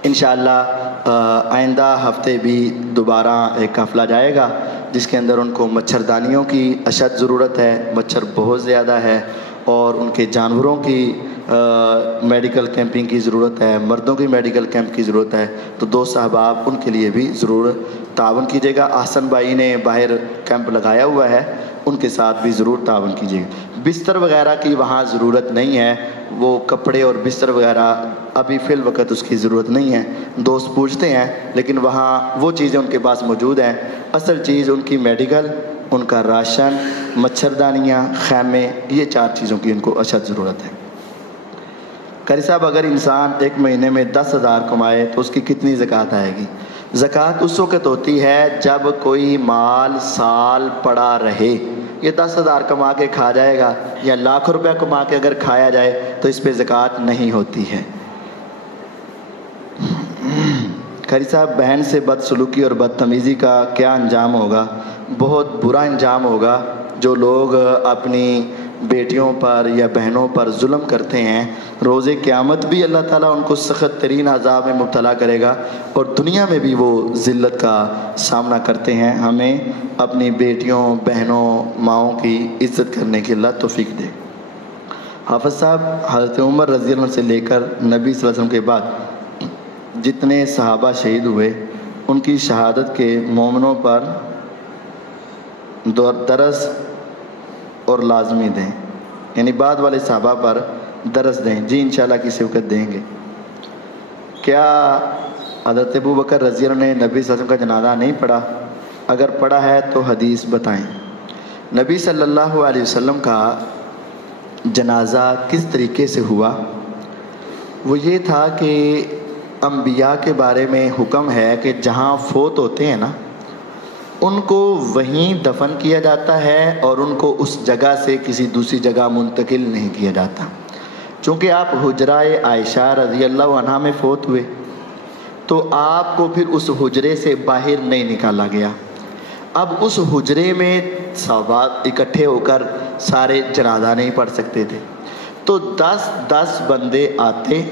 انشاءاللہ آئندہ ہفتے بھی دوبارہ ایک قافلہ جائے گا، جس کے اندر ان کو مچھردانیوں کی اشد ضرورت ہے، مچھر بہت زیادہ ہے، اور ان کے جانوروں کی میڈیکل کیمپنگ کی ضرورت ہے، مردوں کی میڈیکل کیمپ کی ضرورت ہے، تو دوست احباب ان کے لیے بھی ضرور تعاون کیجیے گا۔ احسن بھائی نے باہر کیمپ لگایا ہوا ہے، ان کے ساتھ بھی ضرور تعاون کیجیے گا۔ بستر وغیرہ کی وہاں ضرورت نہیں ہے، وہ کپڑے اور بستر وغیرہ ابھی فی الوقت اس کی ضرورت نہیں ہے، دوست پوچھتے ہیں، لیکن وہاں وہ چیزیں ان کے پاس موجود ہیں۔ اصل چیز ان کی میڈیکل، ان کا راشن، مچھردانیاں، خیمے، یہ 4 چیزوں کی ان کو اشد ضرورت ہے۔ قاری صاحب اگر انسان ایک مہینے میں 10,000 کمائے تو اس کی کتنی زکوٰۃ آئے گی؟ زکوٰۃ اس وقت ہوتی ہے جب کوئی مال سال پڑا رہے۔ یہ 10,000 کما کے کھا جائے گا یا لاکھ روپے کما کے اگر کھایا جائے تو اس پہ زکوٰۃ نہیں ہوتی ہے۔ قاری صاحب بہن سے بدسلوکی اور بدتمیزی کا کیا انجام ہوگا؟ بہت برا انجام ہوگا۔ جو لوگ اپنی بیٹیوں پر یا بہنوں پر ظلم کرتے ہیں، روز قیامت بھی اللہ تعالیٰ ان کو سخت ترین عذاب میں مبتلا کرے گا، اور دنیا میں بھی وہ ذلت کا سامنا کرتے ہیں۔ ہمیں اپنی بیٹیوں، بہنوں، ماؤں کی عزت کرنے کی اللہ توفیق دے۔ حافظ صاحب حضرت عمر رضی اللہ عنہ سے لے کر نبی صلی اللہ علیہ وسلم کے بعد جتنے صحابہ شہید ہوئے ان کی شہادت کے مومنوں پر درس اور لازمی دیں، یعنی بعد والے صحابہ پر درس دیں۔ جی انشاءاللہ کسی وقت دیں گے۔ کیا حضرت ابوبکر رضی اللہ عنہ نے نبی صلی اللہ علیہ وسلم کا جنازہ نہیں پڑھا؟ اگر پڑھا ہے تو حدیث بتائیں۔ نبی صلی اللہ علیہ وسلم کا جنازہ کس طریقے سے ہوا؟ وہ یہ تھا کہ انبیاء کے بارے میں حکم ہے کہ جہاں فوت ہوتے ہیں نا ان کو وہیں دفن کیا جاتا ہے، اور ان کو اس جگہ سے کسی دوسری جگہ منتقل نہیں کیا جاتا۔ چونکہ آپ حجرہ عائشہ رضی اللہ عنہا میں فوت ہوئے تو آپ کو پھر اس حجرے سے باہر نہیں نکالا گیا۔ اب اس حجرے میں صحابہ اکٹھے ہو کر سارے جنازہ نہیں پڑھ سکتے تھے، تو 10 بندے آتے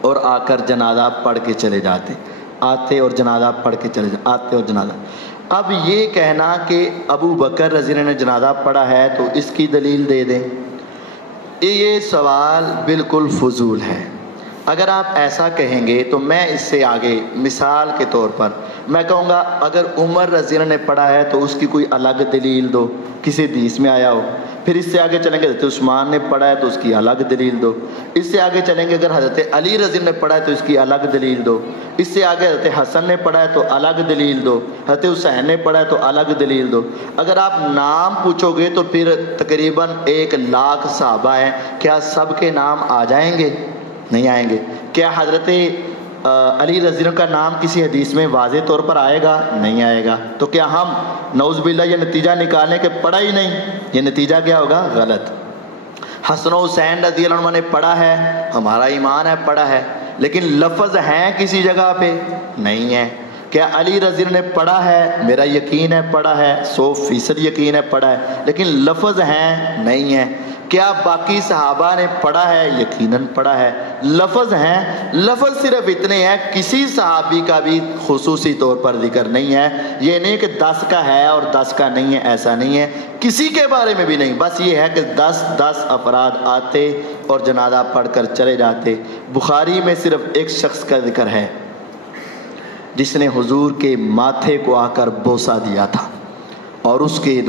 اور آ کر جنازہ پڑھ کے چلے جاتے، آتے اور جنازہ پڑھ کے چلے جاتے، آتے اور جنازہ۔ اب یہ کہنا کہ ابو بکر رضی اللہ عنہ نے جنازہ پڑھا ہے تو اس کی دلیل دے دیں، یہ سوال بالکل فضول ہے۔ اگر آپ ایسا کہیں گے تو میں اس سے آگے مثال کے طور پر میں کہوں گا اگر عمر رضی اللہ عنہ نے پڑھا ہے تو اس کی کوئی الگ دلیل دو، کسی حدیث میں آیا ہو۔ پھر اس سے آگے چلیں گے حضرت عثمان نے پڑھا ہے تو اس کی الگ دلیل دو۔ اس سے آگے چلیں گے اگر حضرت علی رضی اللہ عنہ نے پڑھا ہے تو اس کی الگ دلیل دو۔ اس سے آگے حضرت حسن نے پڑھا ہے تو الگ دلیل دو، حضرت حسین نے پڑھا ہے تو الگ دلیل دو۔ اگر آپ نام پوچھو گے تو پھر تقریباً 1,00,000 صحابہ ہیں، کیا سب کے نام آ جائیں گے؟ نہیں آئیں گے۔ کیا حضرت علی رضی اللہ عنہ کا نام کسی حدیث میں واضح طور پر آئے گا؟ نہیں آئے گا۔ تو کیا ہم نعوذ باللہ یہ نتیجہ نکالیں کہ پڑھا ہی نہیں؟ یہ نتیجہ کیا ہوگا؟ غلط۔ حسن و حسین رضی اللہ عنہ نے پڑھا ہے، ہمارا ایمان ہے پڑھا ہے، لیکن لفظ ہیں کسی جگہ پہ نہیں ہے۔ کیا علی رضی اللہ نے پڑھا ہے؟ میرا یقین ہے پڑھا ہے، 100% یقین ہے پڑھا ہے، لیکن لفظ ہیں نہیں ہے۔ کیا باقی صحابہ نے پڑھا ہے؟ یقیناً پڑھا ہے، لفظ ہیں۔ لفظ صرف اتنے ہیں، کسی صحابی کا بھی خصوصی طور پر ذکر نہیں ہے۔ یہ نہیں کہ 10 کا ہے اور 10 کا نہیں ہے، ایسا نہیں ہے، کسی کے بارے میں بھی نہیں۔ بس یہ ہے کہ 10 افراد آتے اور جنازہ پڑھ کر چلے جاتے۔ بخاری میں صرف ایک شخص کا ذکر ہے جس نے حضور کے ماتھے کو آ کر بوسہ دیا تھا اور اس کے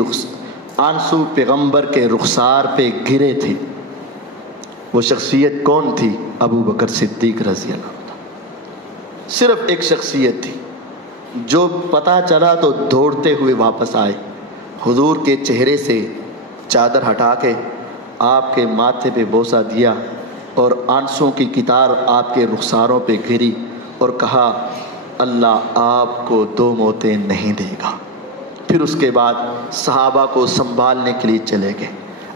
آنسو پیغمبر کے رخسار پہ گرے تھے۔ وہ شخصیت کون تھی؟ ابو بکر صدیق رضی اللہ عنہ۔ صرف ایک شخصیت تھی جو پتہ چلا تو دوڑتے ہوئے واپس آئے، حضور کے چہرے سے چادر ہٹا کے آپ کے ماتھے پہ بوسہ دیا اور آنسوں کی قطار آپ کے رخساروں پہ گری اور کہا اللہ آپ کو 2 موتیں نہیں دے گا۔ پھر اس کے بعد صحابہ کو سنبھالنے کے لیے چلے گئے۔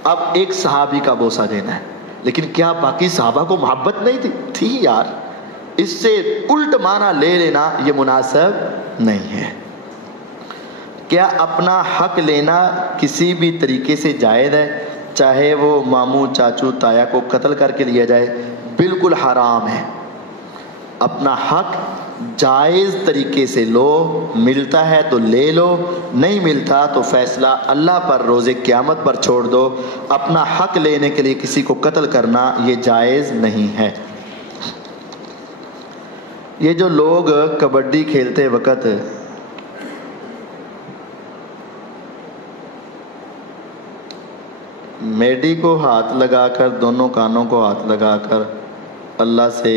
اب ایک صحابی کا بوسہ دینا ہے، لیکن کیا باقی صحابہ کو محبت نہیں تھی یار؟ اس سے الٹ معنی لے لینا یہ مناسب نہیں ہے۔ کیا اپنا حق لینا کسی بھی طریقے سے جائز ہے؟ چاہے وہ ماموں چاچو تایا کو قتل کر کے لیا جائے، بالکل حرام ہے۔ اپنا حق جائز طریقے سے لو، ملتا ہے تو لے لو، نہیں ملتا تو فیصلہ اللہ پر روز قیامت پر چھوڑ دو۔ اپنا حق لینے کے لیے کسی کو قتل کرنا یہ جائز نہیں ہے۔ یہ جو لوگ کبڈی کھیلتے وقت میڈی کو ہاتھ لگا کر، دونوں کانوں کو ہاتھ لگا کر اللہ سے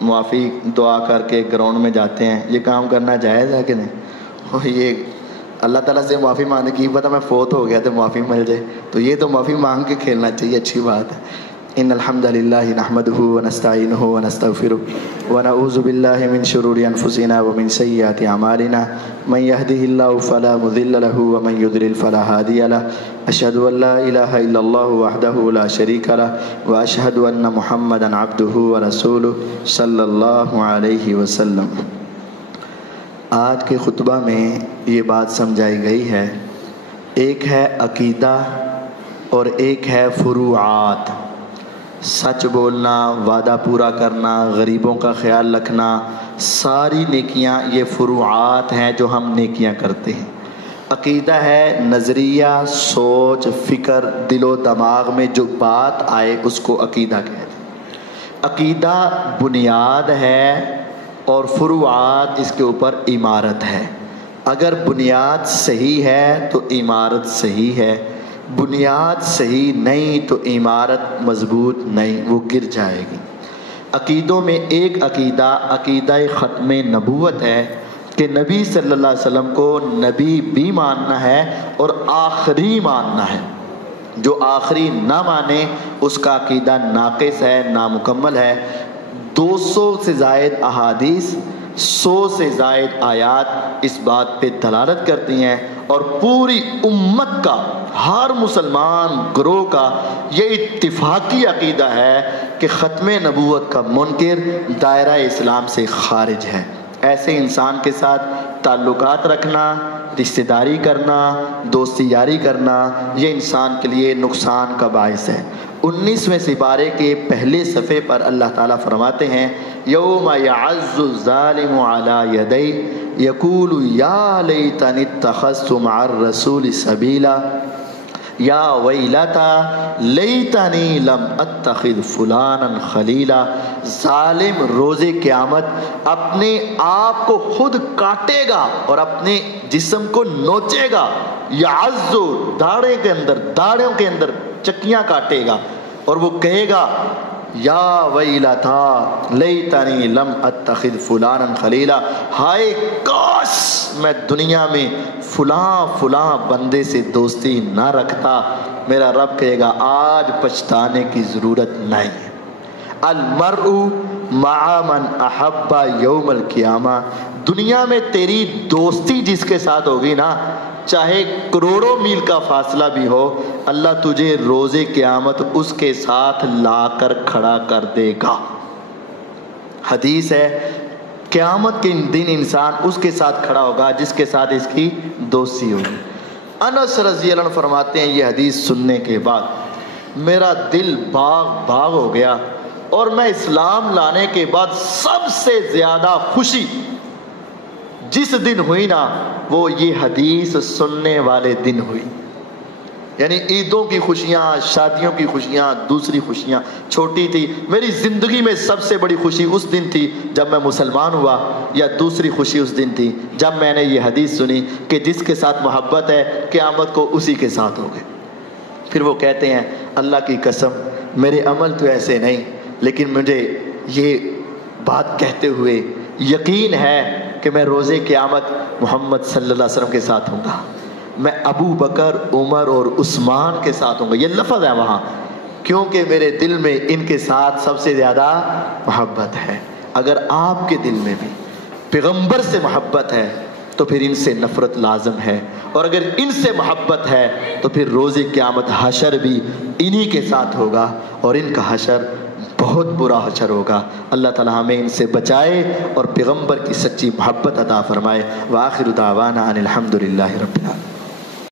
معافی دعا کر کے گراؤنڈ میں جاتے ہیں، یہ کام کرنا جائز ہے کہ نہیں؟ اور یہ اللہ تعالیٰ سے معافی مانگنے کی پتہ میں فوت ہو گیا تو معافی مل جائے، تو یہ تو معافی مانگ کے کھیلنا چاہیے، اچھی بات ہے۔ ان الحمد للہ نحمدہ ونستعینہ ونستغفرہ ونعوذ باللہ من شرور انفسنا ومن سیئات اعمالنا من یہدہ اللہ فلا مضل له ومن یضلل فلا ہادی له اشہد ان لا الہ الا اللہ وحدہ لا شریک له واشہد ان محمدا عبدہ ورسولہ صلی اللہ علیہ وسلم۔ آج کے خطبہ میں یہ بات سمجھائی گئی ہے، ایک ہے عقیدہ اور ایک ہے فروعات۔ سچ بولنا، وعدہ پورا کرنا، غریبوں کا خیال رکھنا، ساری نیکیاں یہ فروعات ہیں جو ہم نیکیاں کرتے ہیں۔ عقیدہ ہے نظریہ، سوچ، فکر، دل و دماغ میں جو بات آئے اس کو عقیدہ کہتے ہیں۔ عقیدہ بنیاد ہے اور فروعات اس کے اوپر عمارت ہے۔ اگر بنیاد صحیح ہے تو عمارت صحیح ہے، بنیاد صحیح نہیں تو عمارت مضبوط نہیں، وہ گر جائے گی۔ عقیدوں میں ایک عقیدہ ختم نبوت ہے کہ نبی صلی اللہ علیہ وسلم کو نبی بھی ماننا ہے اور آخری ماننا ہے۔ جو آخری نہ مانے اس کا عقیدہ ناقص ہے، نامکمل ہے۔ 200 سے زائد احادیث، 100 سے زائد آیات اس بات پہ دلالت کرتی ہیں، اور پوری امت کا، ہر مسلمان گروہ کا یہ اتفاقی عقیدہ ہے کہ ختم نبوت کا منکر دائرہ اسلام سے خارج ہے۔ ایسے انسان کے ساتھ تعلقات رکھنا، رشتہ داری کرنا، دوستی یاری کرنا یہ انسان کے لیے نقصان کا باعث ہے۔ 19ویں سپارے کے پہلے صفحے پر اللہ تعالیٰ فرماتے ہیں یوم یعز الظالم علی یدی یقول یا لیتنی اتخذت مع الرسول سبیلا یا ویلتا لیتنی لم اتخذ فلانا خلیلا۔ ظالم روز قیامت اپنے آپ کو خود کاٹے گا اور اپنے جسم کو نوچے گا، یعز داڑھوں کے اندر چکیاں کاٹے گا اور وہ کہے گا یا ویلتا لیتنی لم اتخذ فلانا خلیلا، ہائے کاش میں دنیا میں فلاں بندے سے دوستی نہ رکھتا۔ میرا رب کہے گا آج پچھتانے کی ضرورت نہیں ہے۔ المرء مع من احب یوم القیامہ، دنیا میں تیری دوستی جس کے ساتھ ہوگی نا، چاہے کروڑوں میل کا فاصلہ بھی ہو، اللہ تجھے روز قیامت اس کے ساتھ لا کر کھڑا کر دے گا۔ حدیث ہے قیامت کے دن انسان اس کے ساتھ کھڑا ہوگا جس کے ساتھ اس کی دوستی ہوگی۔ انس رضی اللہ عنہ فرماتے ہیں یہ حدیث سننے کے بعد میرا دل باغ باغ ہو گیا، اور میں اسلام لانے کے بعد سب سے زیادہ خوشی جس دن ہوئی نا وہ یہ حدیث سننے والے دن ہوئی۔ یعنی عیدوں کی خوشیاں، شادیوں کی خوشیاں، دوسری خوشیاں چھوٹی تھی، میری زندگی میں سب سے بڑی خوشی اس دن تھی جب میں مسلمان ہوا، یا دوسری خوشی اس دن تھی جب میں نے یہ حدیث سنی کہ جس کے ساتھ محبت ہے قیامت کو اسی کے ساتھ ہوگی۔ پھر وہ کہتے ہیں اللہ کی قسم میرے عمل تو ایسے نہیں، لیکن مجھے یہ بات کہتے ہوئے یقین ہے کہ میں روزے قیامت محمد صلی اللہ علیہ وسلم کے ساتھ ہوں گا، میں ابو بکر، عمر اور عثمان کے ساتھ ہوں گا۔ یہ لفظ ہے وہاں، کیونکہ میرے دل میں ان کے ساتھ سب سے زیادہ محبت ہے۔ اگر آپ کے دل میں بھی پیغمبر سے محبت ہے تو پھر ان سے نفرت لازم ہے، اور اگر ان سے محبت ہے تو پھر روز قیامت حشر بھی انہی کے ساتھ ہوگا، اور ان کا حشر بہت برا حشر ہوگا۔ اللہ تعالی ہمیں ان سے بچائے اور پیغمبر کی سچی محبت عطا فرمائے۔ وآخر دعوانا ان الحمد للہ رب العالمین۔